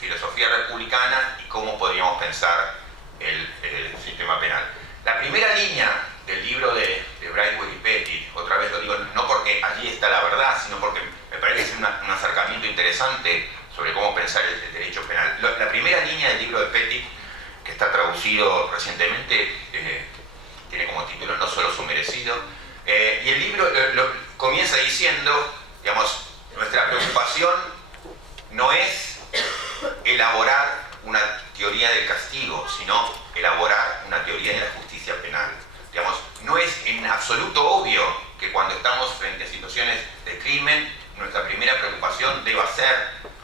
filosofía republicana y cómo podríamos pensar el sistema penal. La primera línea del libro de Brightwell y Pettit, otra vez lo digo, no porque allí está la verdad, sino porque me parece un acercamiento interesante sobre cómo pensar el derecho penal. La primera línea del libro de Pettit, que está traducido recientemente, tiene como título No solo su merecido, y el libro comienza diciendo, digamos, nuestra preocupación no es elaborar una teoría del castigo, sino elaborar una teoría de la justicia penal. Digamos, no es en absoluto obvio que cuando estamos frente a situaciones de crimen, nuestra primera preocupación deba ser,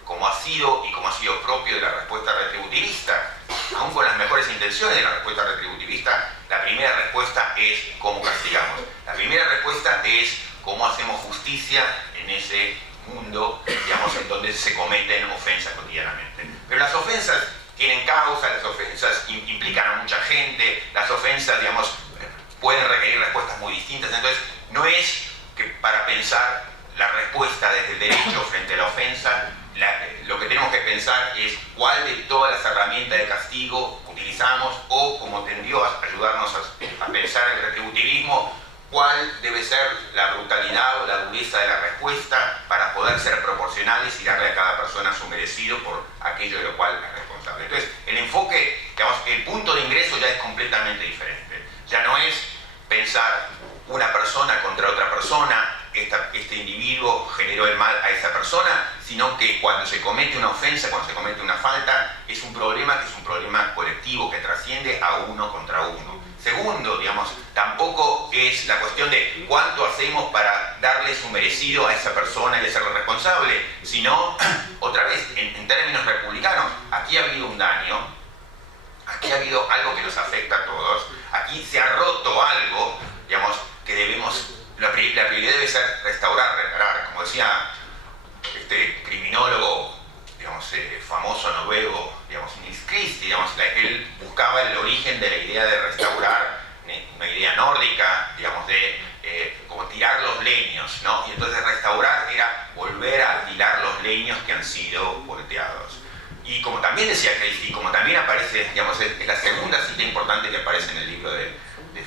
como ha sido y como ha sido propio de la respuesta retributivista, aún con las mejores intenciones de la respuesta retributivista, la primera respuesta es cómo castigamos. La primera respuesta es cómo hacemos justicia en ese mundo, digamos, en donde se cometen ofensas cotidianamente. Pero las ofensas tienen causa, las ofensas implican a mucha gente, las ofensas, digamos, pueden requerir respuestas muy distintas. Entonces, no es que para pensar la respuesta desde el derecho frente a la ofensa, lo que tenemos que pensar es cuál de todas las herramientas de castigo utilizamos, o como tendió a ayudarnos a pensar el retributivismo, cuál debe ser la brutalidad o la dureza de la respuesta para poder ser proporcionales y darle a cada persona su merecido por aquello de lo cual es responsable. Entonces, el enfoque, digamos, el punto de ingreso ya es completamente diferente. Ya no es pensar una persona contra otra persona, este individuo generó el mal a esa persona, sino que cuando se comete una ofensa, cuando se comete una falta, es un problema que es un problema colectivo, que trasciende a uno contra uno. Segundo, digamos, tampoco es la cuestión de cuánto hacemos para darle su merecido a esa persona y de serlo responsable, sino, otra vez, en términos republicanos, aquí ha habido un daño, aquí ha habido algo que nos afecta a todos, aquí se ha roto algo, digamos, que debemos, la prioridad debe ser restaurar, reparar, como decía este criminólogo, digamos, famoso noruego, digamos, Nils Christie, digamos, él buscaba el origen de la idea de restaurar, una idea nórdica, digamos, de como tirar los leños, ¿no? Y entonces restaurar era volver a afilar los leños que han sido volteados. Y como también decía Christie, como también aparece, digamos, es la segunda cita importante que aparece en el libro de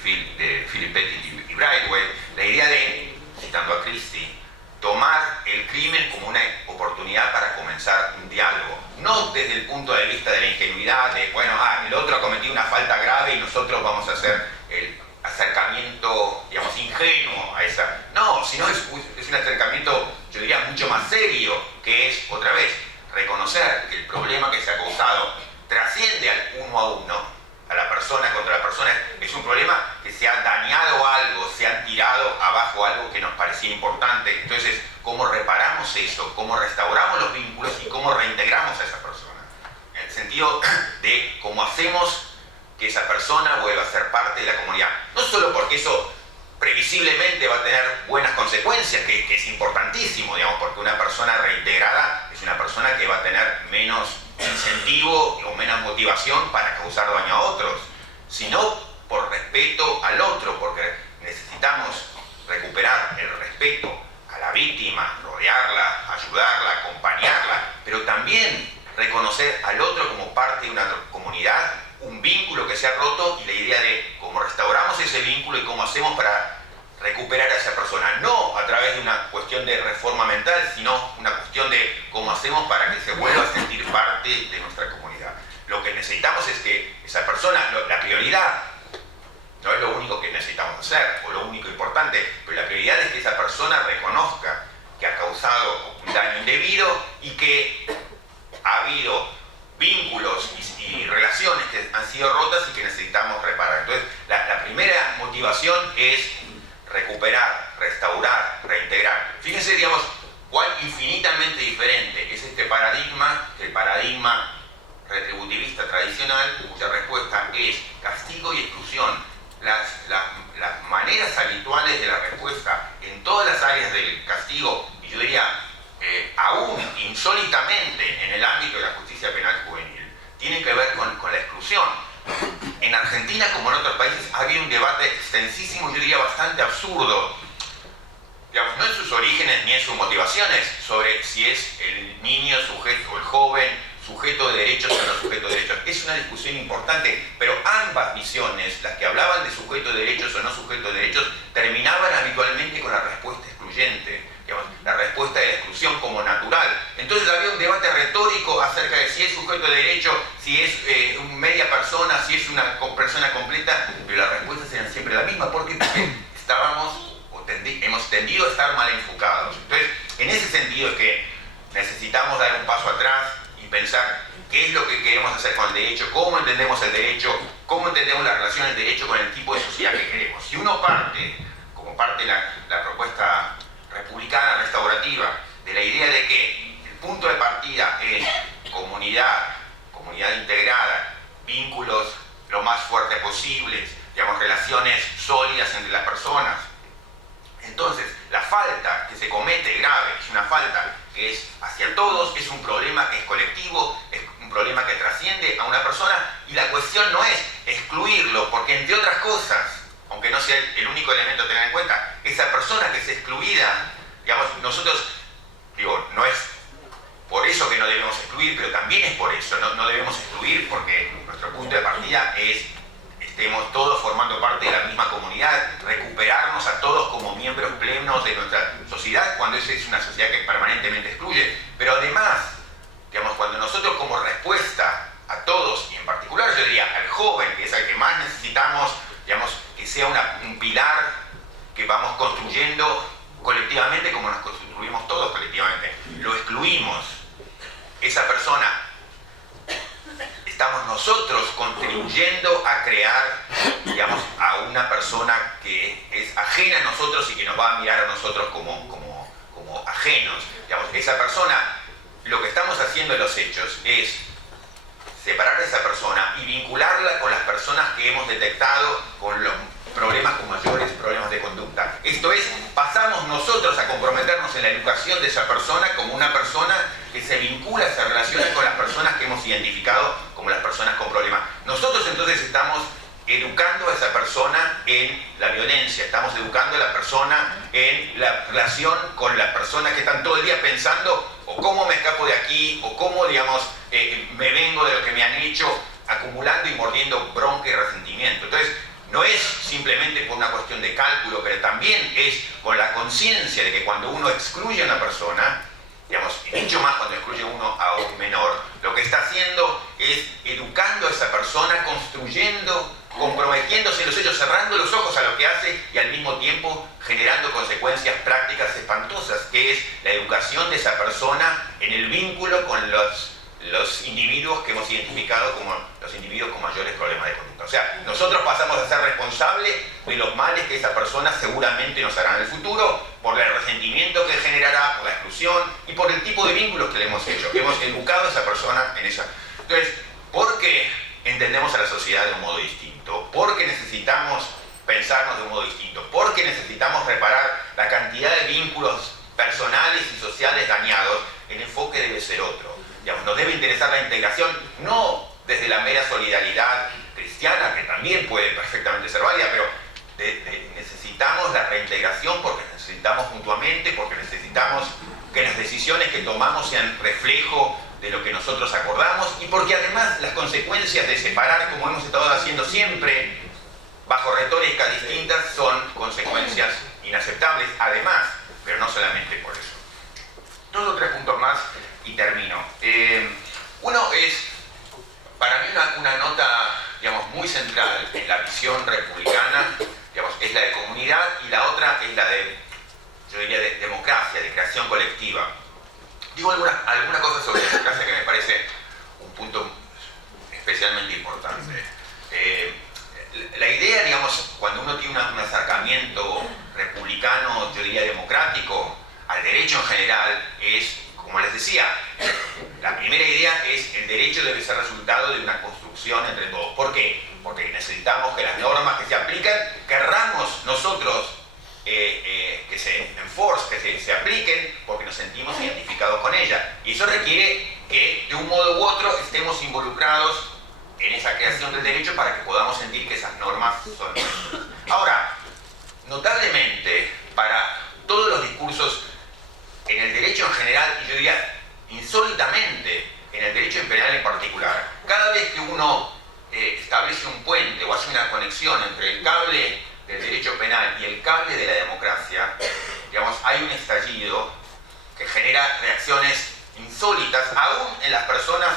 Philip Pettit y Brightwell, la idea de, citando a Christie, tomar el crimen como una oportunidad para comenzar un diálogo. No desde el punto de vista de la ingenuidad, de, bueno, el otro ha cometido una falta grave y nosotros vamos a hacer el acercamiento, digamos, ingenuo a esa. No, sino es un acercamiento, yo diría, mucho más serio, que es, otra vez, reconocer que el problema que se ha causado trasciende al uno a uno, a la persona contra la persona, es un problema que se ha dañado algo, se han tirado abajo algo que nos parecía importante. Entonces, ¿cómo reparamos eso? ¿Cómo restauramos los vínculos y cómo reintegramos a esa persona? En el sentido de cómo hacemos que esa persona vuelva a ser parte de la comunidad. No solo porque eso previsiblemente va a tener buenas consecuencias, que es importantísimo, digamos, porque una persona reintegrada es una persona que va a tener menos incentivo o menos motivación para causar daño a otros, sino por respeto al otro, porque necesitamos recuperar el respeto a la víctima, rodearla, ayudarla, acompañarla, pero también reconocer al otro como parte de una comunidad, un vínculo que se ha roto, y la idea de cómo restauramos ese vínculo y cómo hacemos para recuperar a esa persona, no a través de una cuestión de reforma mental, sino una cuestión de cómo hacemos para que se vuelva a sentir parte de nuestra comunidad. Lo que necesitamos es que esa persona, la prioridad, no es lo único que necesitamos hacer, o lo único importante, pero la prioridad es que esa persona reconozca que ha causado un daño indebido y que ha habido vínculos y relaciones que han sido rotas y que necesitamos reparar. Entonces, la primera motivación es recuperar, restaurar, reintegrar. Fíjense, digamos, cuán infinitamente diferente es este paradigma, el paradigma retributivista tradicional, cuya respuesta es castigo y exclusión. Las maneras habituales de la respuesta en todas las áreas del castigo, y yo diría, aún insólitamente en el ámbito de la justicia penal juvenil, tienen que ver con la exclusión. En Argentina, como en otros países, ha habido un debate extensísimo, yo diría bastante absurdo, digamos, no en sus orígenes ni en sus motivaciones, sobre si es el niño sujeto o el joven sujeto de derechos o no sujeto de derechos. Es una discusión importante, pero ambas visiones, las que hablaban de sujeto de derechos o no sujeto de derechos, terminaban habitualmente con la respuesta excluyente, digamos, la respuesta de la exclusión como natural. Entonces había un debate retórico acerca de si es sujeto de derecho, si es media persona, si es una persona completa, pero las respuestas eran siempre la misma, porque estábamos hemos tendido a estar mal enfocados. Entonces, en ese sentido es que necesitamos dar un paso atrás y pensar qué es lo que queremos hacer con el derecho, cómo entendemos el derecho, cómo entendemos la relación del derecho con el tipo de sociedad que queremos. Si uno parte, como parte de la propuesta republicana restaurativa, de la idea de que el punto de partida es comunidad integrada, vínculos lo más fuertes posibles, digamos, relaciones sólidas entre las personas, entonces la falta que se comete grave, es una falta que es hacia todos, es un problema que es colectivo, es un problema que trasciende a una persona, y la cuestión no es excluirlo, porque entre otras cosas, aunque no sea el único elemento a tener en cuenta, esa persona que es excluida, digamos, nosotros, digo, no es por eso que no debemos excluir, pero también es por eso, no debemos excluir porque nuestro punto de partida es estemos todos formando parte de la misma comunidad, recuperarnos a todos como miembros plenos de nuestra sociedad, cuando esa es una sociedad que permanentemente excluye. Pero además, digamos, cuando nosotros como respuesta a todos, y en particular yo diría al joven, que es el que más necesitamos, digamos, que sea un pilar que vamos construyendo colectivamente como nos construimos todos colectivamente, lo excluimos, esa persona, estamos nosotros contribuyendo a crear, digamos, a una persona que es ajena a nosotros y que nos va a mirar a nosotros como ajenos. Digamos, esa persona, lo que estamos haciendo en los hechos es separar a esa persona y vincularla con las personas que hemos detectado con los problemas con mayores problemas de conducta. Esto es, pasamos nosotros a comprometernos en la educación de esa persona como una persona que se vincula, se relaciona con las personas que hemos identificado como las personas con problemas. Nosotros entonces estamos educando a esa persona en la violencia, estamos educando a la persona en la relación con las personas que están todo el día pensando o cómo me escapo de aquí, o cómo, digamos, me vengo de lo que me han hecho, acumulando y mordiendo bronca y resentimiento. Entonces, no es simplemente por una cuestión de cálculo, pero también es con la conciencia de que cuando uno excluye a una persona, digamos, y mucho más cuando excluye uno a un menor, lo que está haciendo es educando a esa persona, construyendo, comprometiéndose en los hechos, cerrando los ojos a lo que hace y al mismo tiempo generando consecuencias prácticas espantosas, que es la educación de esa persona en el vínculo con los individuos que hemos identificado como los individuos con mayores problemas de conducta. O sea, nosotros pasamos a ser responsables de los males que esa persona seguramente nos hará en el futuro, por el resentimiento que generará, por la exclusión y por el tipo de vínculos que le hemos hecho. Hemos educado a esa persona en esa. Entonces, ¿por qué entendemos a la sociedad de un modo distinto? ¿Por qué necesitamos pensarnos de un modo distinto? ¿Por qué necesitamos reparar la cantidad de vínculos personales y sociales dañados? El enfoque debe ser otro. Digamos, nos debe interesar la integración, no desde la mera solidaridad cristiana, que también puede perfectamente ser válida, pero necesitamos la reintegración porque necesitamos mutuamente, porque necesitamos que las decisiones que tomamos sean reflejo de lo que nosotros acordamos, y porque además las consecuencias de separar, como hemos estado haciendo siempre, bajo retóricas distintas, son consecuencias inaceptables, además, pero no solamente por eso. 2 o 3 puntos más y termino. Uno es, para mí, una nota, digamos, muy central en la visión republicana, digamos, es la de comunidad, y la otra es la de, yo diría, de democracia, de creación colectiva. Digo alguna cosa sobre democracia que me parece un punto especialmente importante. La idea, digamos, cuando uno tiene un acercamiento republicano, yo diría democrático, al derecho en general, es, como les decía, la primera idea es el derecho debe ser resultado de una construcción entre todos. ¿Por qué? Porque necesitamos que las normas que se aplican, querramos nosotros que se apliquen porque nos sentimos identificados con ellas. Y eso requiere que de un modo u otro estemos involucrados en esa creación del derecho para que podamos sentir que esas normas son nuestras. Ahora, notablemente, para todos los discursos en el derecho en general, y yo diría insólitamente en el derecho penal en particular, cada vez que uno establece un puente o hace una conexión entre el cable del derecho penal y el cable de la democracia, digamos, hay un estallido que genera reacciones insólitas, aún en las personas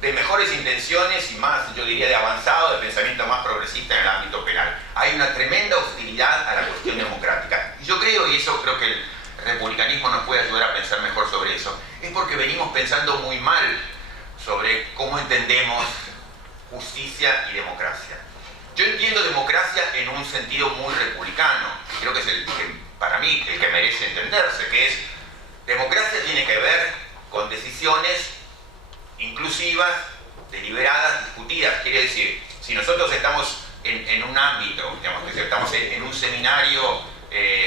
de mejores intenciones y más, yo diría, de avanzado, de pensamiento más progresista en el ámbito penal. Hay una tremenda hostilidad a la cuestión democrática. Y yo creo, y eso creo que el republicanismo nos puede ayudar a pensar mejor sobre eso, es porque venimos pensando muy mal sobre cómo entendemos justicia y democracia. Yo entiendo democracia en un sentido muy republicano, que creo que es el que, para mí, el que merece entenderse, que es, democracia tiene que ver con decisiones inclusivas, deliberadas, discutidas. Quiere decir, si nosotros estamos en un ámbito, digamos, que estamos en un seminario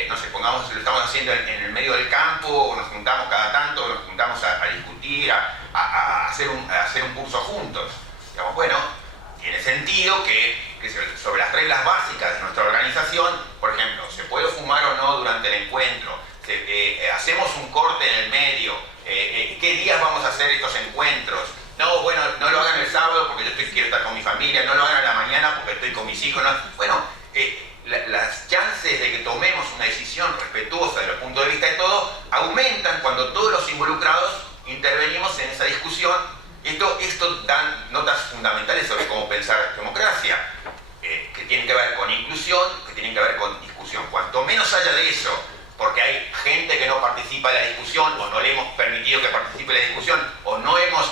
no sé, pongamos, lo estamos haciendo en el medio del campo, o nos juntamos cada tanto, o nos juntamos a discutir, a hacer un curso juntos. Digamos, bueno, tiene sentido que sobre las reglas básicas de nuestra organización, por ejemplo, ¿se puede fumar o no durante el encuentro? ¿Hacemos un corte en el medio? ¿Qué días vamos a hacer estos encuentros? No, bueno, no lo hagan el sábado porque yo quiero estar con mi familia, no lo hagan a la mañana porque estoy con mis hijos. No. Bueno, las chances de que tomemos una decisión respetuosa desde el punto de vista de todos aumentan cuando todos los involucrados intervenimos en esa discusión. Esto dan notas fundamentales sobre cómo pensar democracia, que tienen que ver con inclusión, que tienen que ver con discusión. Cuanto menos haya de eso, porque hay gente que no participa de la discusión, o no le hemos permitido que participe de la discusión, o no hemos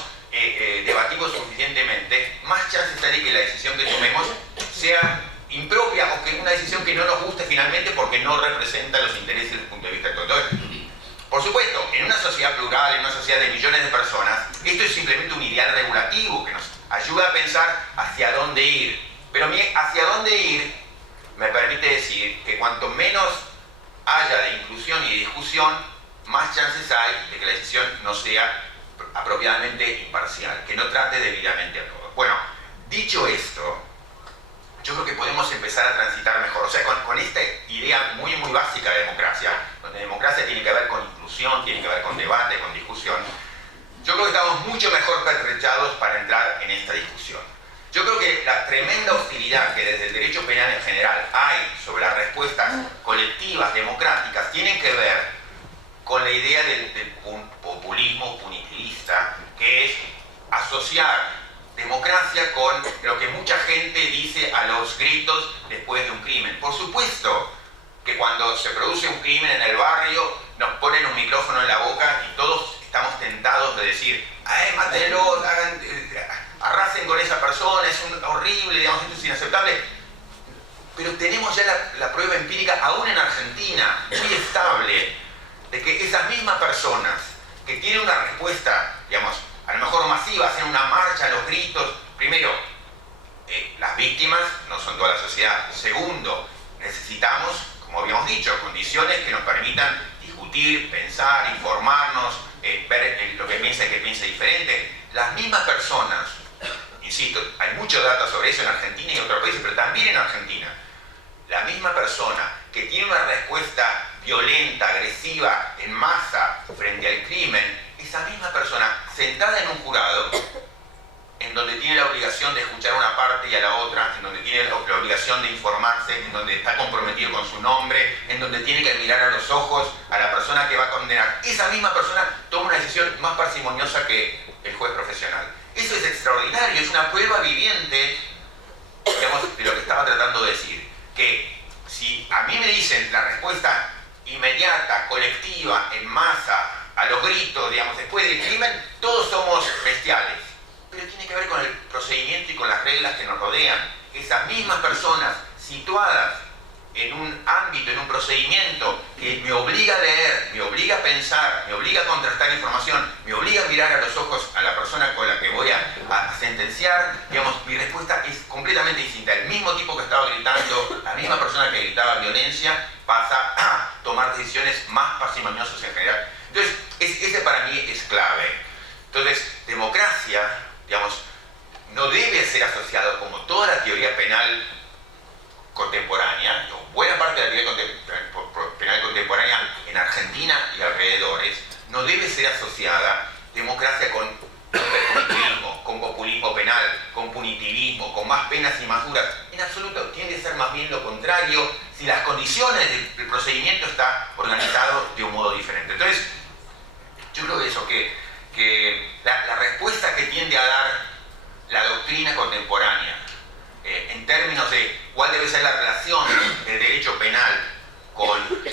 debatido suficientemente, más chances hay de que la decisión que tomemos sea impropia o que una decisión que no nos guste finalmente porque no representa los intereses desde el punto de vista de todo. Por supuesto, en una sociedad plural, en una sociedad de millones de personas, esto es simplemente un ideal regulativo que nos ayuda a pensar hacia dónde ir. Pero hacia dónde ir me permite decir que cuanto menos haya de inclusión y de discusión, más chances hay de que la decisión no sea apropiadamente imparcial, que no trate debidamente a todos. Bueno, dicho esto, yo creo que podemos empezar a transitar mejor. O sea, con esta idea muy, muy básica de democracia, donde democracia tiene que ver con inclusión, tiene que ver con debate, con discusión, yo creo que estamos mucho mejor pertrechados para entrar en esta discusión. Yo creo que la tremenda hostilidad que desde el derecho penal en general hay sobre las respuestas colectivas, democráticas, tienen que ver con la idea del populismo punitivista, que es asociar democracia con lo que mucha gente dice a los gritos después de un crimen. Por supuesto que cuando se produce un crimen en el barrio nos ponen un micrófono en la boca y todos estamos tentados de decir mátenlo, arrasen con esa persona, es horrible, digamos, esto es inaceptable. Pero tenemos ya la prueba empírica, aún en Argentina, muy estable, de que esas mismas personas que tienen una respuesta, digamos, a lo mejor masiva, hacen una marcha a los gritos. Primero, las víctimas no son toda la sociedad. Segundo, necesitamos, como habíamos dicho, condiciones que nos permitan discutir, pensar, informarnos, ver lo que piensa y que piensa diferente. Las mismas personas, insisto, hay mucho data sobre eso en Argentina y en otros países, pero también en Argentina, la misma persona que tiene una respuesta violenta, agresiva, en masa frente al crimen, esa misma persona sentada en un jurado en donde tiene la obligación de escuchar a una parte y a la otra, en donde tiene la obligación de informarse, en donde está comprometido con su nombre, en donde tiene que mirar a los ojos a la persona que va a condenar, esa misma persona toma una decisión más parsimoniosa que el juez profesional. Eso es extraordinario, es una prueba viviente, digamos, de lo que estaba tratando de decir, que si a mí me dicen la respuesta inmediata, colectiva, en masa, a los gritos, digamos, después del crimen, todos somos bestiales. Pero tiene que ver con el procedimiento y con las reglas que nos rodean. Esas mismas personas situadas en un ámbito, en un procedimiento que me obliga a leer, me obliga a pensar, me obliga a contrastar información, me obliga a mirar a los ojos a la persona con la que voy a sentenciar, digamos, mi respuesta es completamente distinta. El mismo tipo que estaba gritando, la misma persona que gritaba violencia, pasa a tomar decisiones más parsimoniosas en general. Entonces, ese para mí es clave. Entonces, democracia, digamos, no debe ser asociado como toda la teoría penal contemporánea, o buena parte de la teoría penal contemporánea en Argentina y alrededores, no debe ser asociada democracia con hiperpunitivismo, con populismo penal, con punitivismo, con más penas y más duras. En absoluto, tiende a ser más bien lo contrario si las condiciones del procedimiento está organizado de un modo diferente. Entonces, yo creo que eso, que la respuesta que tiende a dar la doctrina contemporánea en términos de cuál debe ser la relación del derecho penal con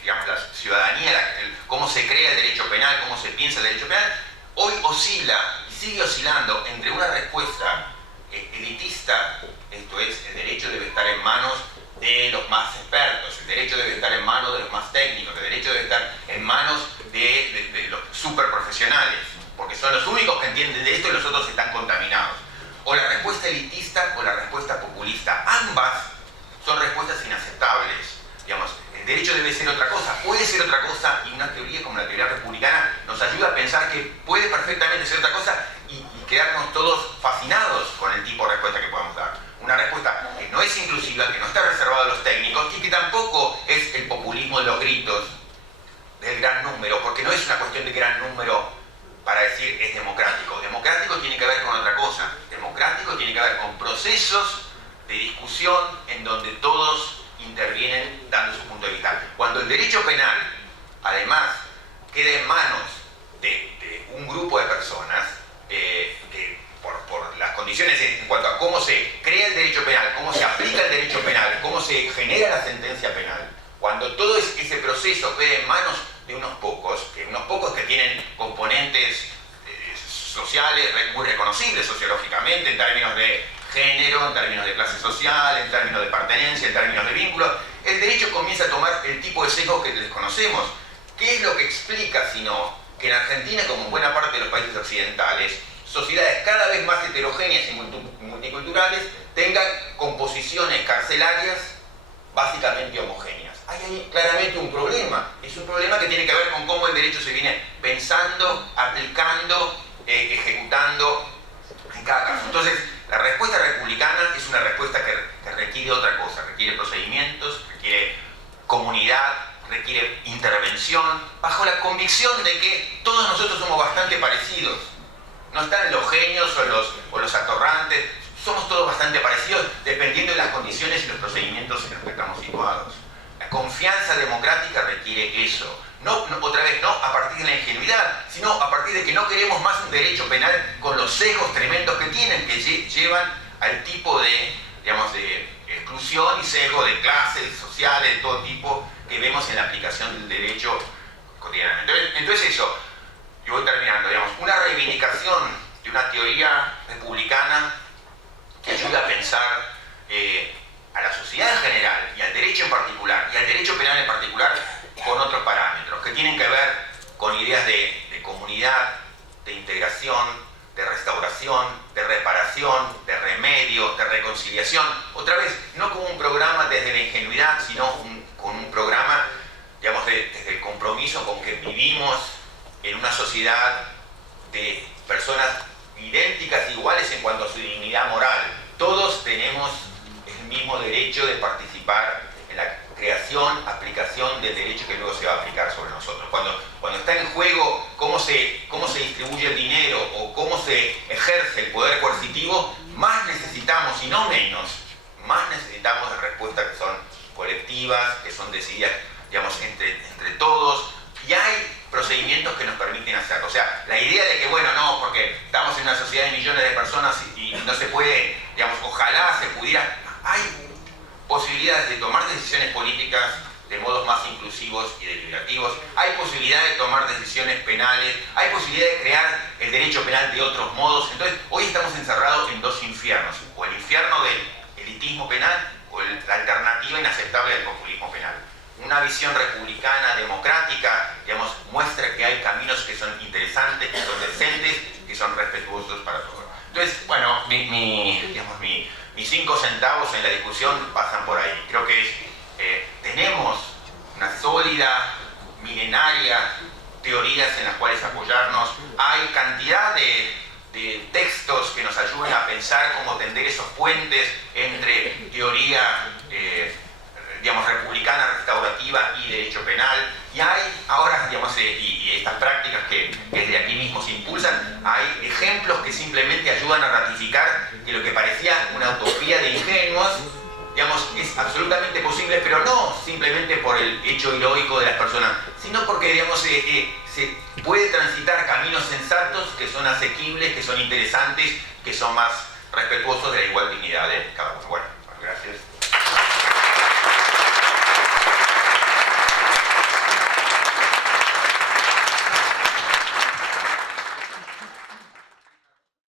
digamos, la ciudadanía, cómo se crea el derecho penal, cómo se piensa el derecho penal, hoy oscila y sigue oscilando entre una respuesta elitista, esto es, el derecho debe estar en manos de los más expertos, el derecho debe estar en manos de los más técnicos, el derecho debe estar en manos de los superprofesionales, porque son los únicos que entienden de esto y los otros están contaminados. O la respuesta elitista o la respuesta populista. Ambas son respuestas inaceptables. Digamos, el derecho debe ser otra cosa, puede ser otra cosa, y una teoría como la teoría republicana nos ayuda a pensar que puede perfectamente ser otra cosa y quedarnos todos fascinados con el tipo de respuesta que podemos dar. Una respuesta que no es inclusiva, que no está reservada a los técnicos y que tampoco es el populismo de los gritos del gran número, porque no es una cuestión de gran número para decir es democrático. Democrático tiene que ver con otra cosa. Democrático tiene que ver con procesos de discusión en donde todos intervienen dando su punto de vista. Cuando el derecho penal, además, queda en manos de un grupo de personas, que por las condiciones en cuanto a cómo se crea el derecho penal, cómo se aplica el derecho penal, cómo se genera la sentencia penal, cuando todo ese proceso queda en manos de unos pocos que tienen componentes sociales muy reconocibles sociológicamente, en términos de género, en términos de clase social, en términos de pertenencia, en términos de vínculos, el derecho comienza a tomar el tipo de sesgos que desconocemos. ¿Qué es lo que explica, sino que en Argentina, como en buena parte de los países occidentales, sociedades cada vez más heterogéneas y multiculturales tengan composiciones carcelarias básicamente homogéneas? Hay ahí claramente un problema. Es un problema que tiene que ver con cómo el derecho se viene pensando, aplicando, ejecutando en cada caso. Entonces, la respuesta republicana es una respuesta que requiere otra cosa, requiere procedimientos, requiere comunidad, requiere intervención, bajo la convicción de que todos nosotros somos bastante parecidos. No están los genios o los atorrantes, somos todos bastante parecidos dependiendo de las condiciones y los procedimientos en los que estamos situados. La confianza democrática requiere eso. No, otra vez, no a partir de la ingenuidad, sino a partir de que no queremos más un derecho penal con los sesgos tremendos que tienen, que llevan al tipo de, digamos, de exclusión y sesgo de clases sociales, de todo tipo, que vemos en la aplicación del derecho cotidianamente. Entonces eso, yo voy terminando, digamos, una reivindicación de una teoría republicana que ayuda a pensar a la sociedad en general y al derecho en particular, y al derecho penal en particular, con otros parámetros, que tienen que ver con ideas de comunidad, de integración, de restauración, de reparación, de remedio, de reconciliación. Otra vez, no como un programa desde la ingenuidad, sino con un programa, digamos, desde el compromiso con que vivimos en una sociedad de personas idénticas, iguales en cuanto a su dignidad moral. Todos tenemos el mismo derecho de participar en la creación, aplicación del derecho que luego se va a aplicar sobre nosotros. Cuando está en juego cómo se distribuye el dinero o cómo se ejerce el poder coercitivo, más necesitamos, y no menos, más necesitamos de respuestas que son colectivas, que son decididas, digamos, entre todos, y hay procedimientos que nos permiten hacerlo. O sea, la idea de que, bueno, no, porque estamos en una sociedad de millones de personas y no se puede, digamos, ojalá se pudiera, hay posibilidades de tomar decisiones políticas de modos más inclusivos y deliberativos, hay posibilidad de tomar decisiones penales, hay posibilidad de crear el derecho penal de otros modos. Entonces, hoy estamos encerrados en dos infiernos, o el infierno del elitismo penal o la alternativa inaceptable del populismo penal. Una visión republicana, democrática, digamos, muestra que hay caminos que son interesantes, que son decentes, que son respetuosos para todos. Entonces, bueno, mis 5 centavos en la discusión pasan por ahí. Creo que tenemos una sólida, milenaria teorías en las cuales apoyarnos. Hay cantidad de textos que nos ayudan a pensar cómo tender esos puentes entre teoría digamos, republicana, restaurativa y derecho penal. Y hay ahora, digamos, y estas prácticas que desde aquí mismo se impulsan, hay ejemplos que simplemente ayudan a ratificar que lo que parecía una utopía de ingenuos, digamos, es absolutamente posible, pero no simplemente por el hecho heroico de las personas, sino porque, digamos, se puede transitar caminos sensatos que son asequibles, que son interesantes, que son más respetuosos de la igual dignidad de cada uno. Bueno.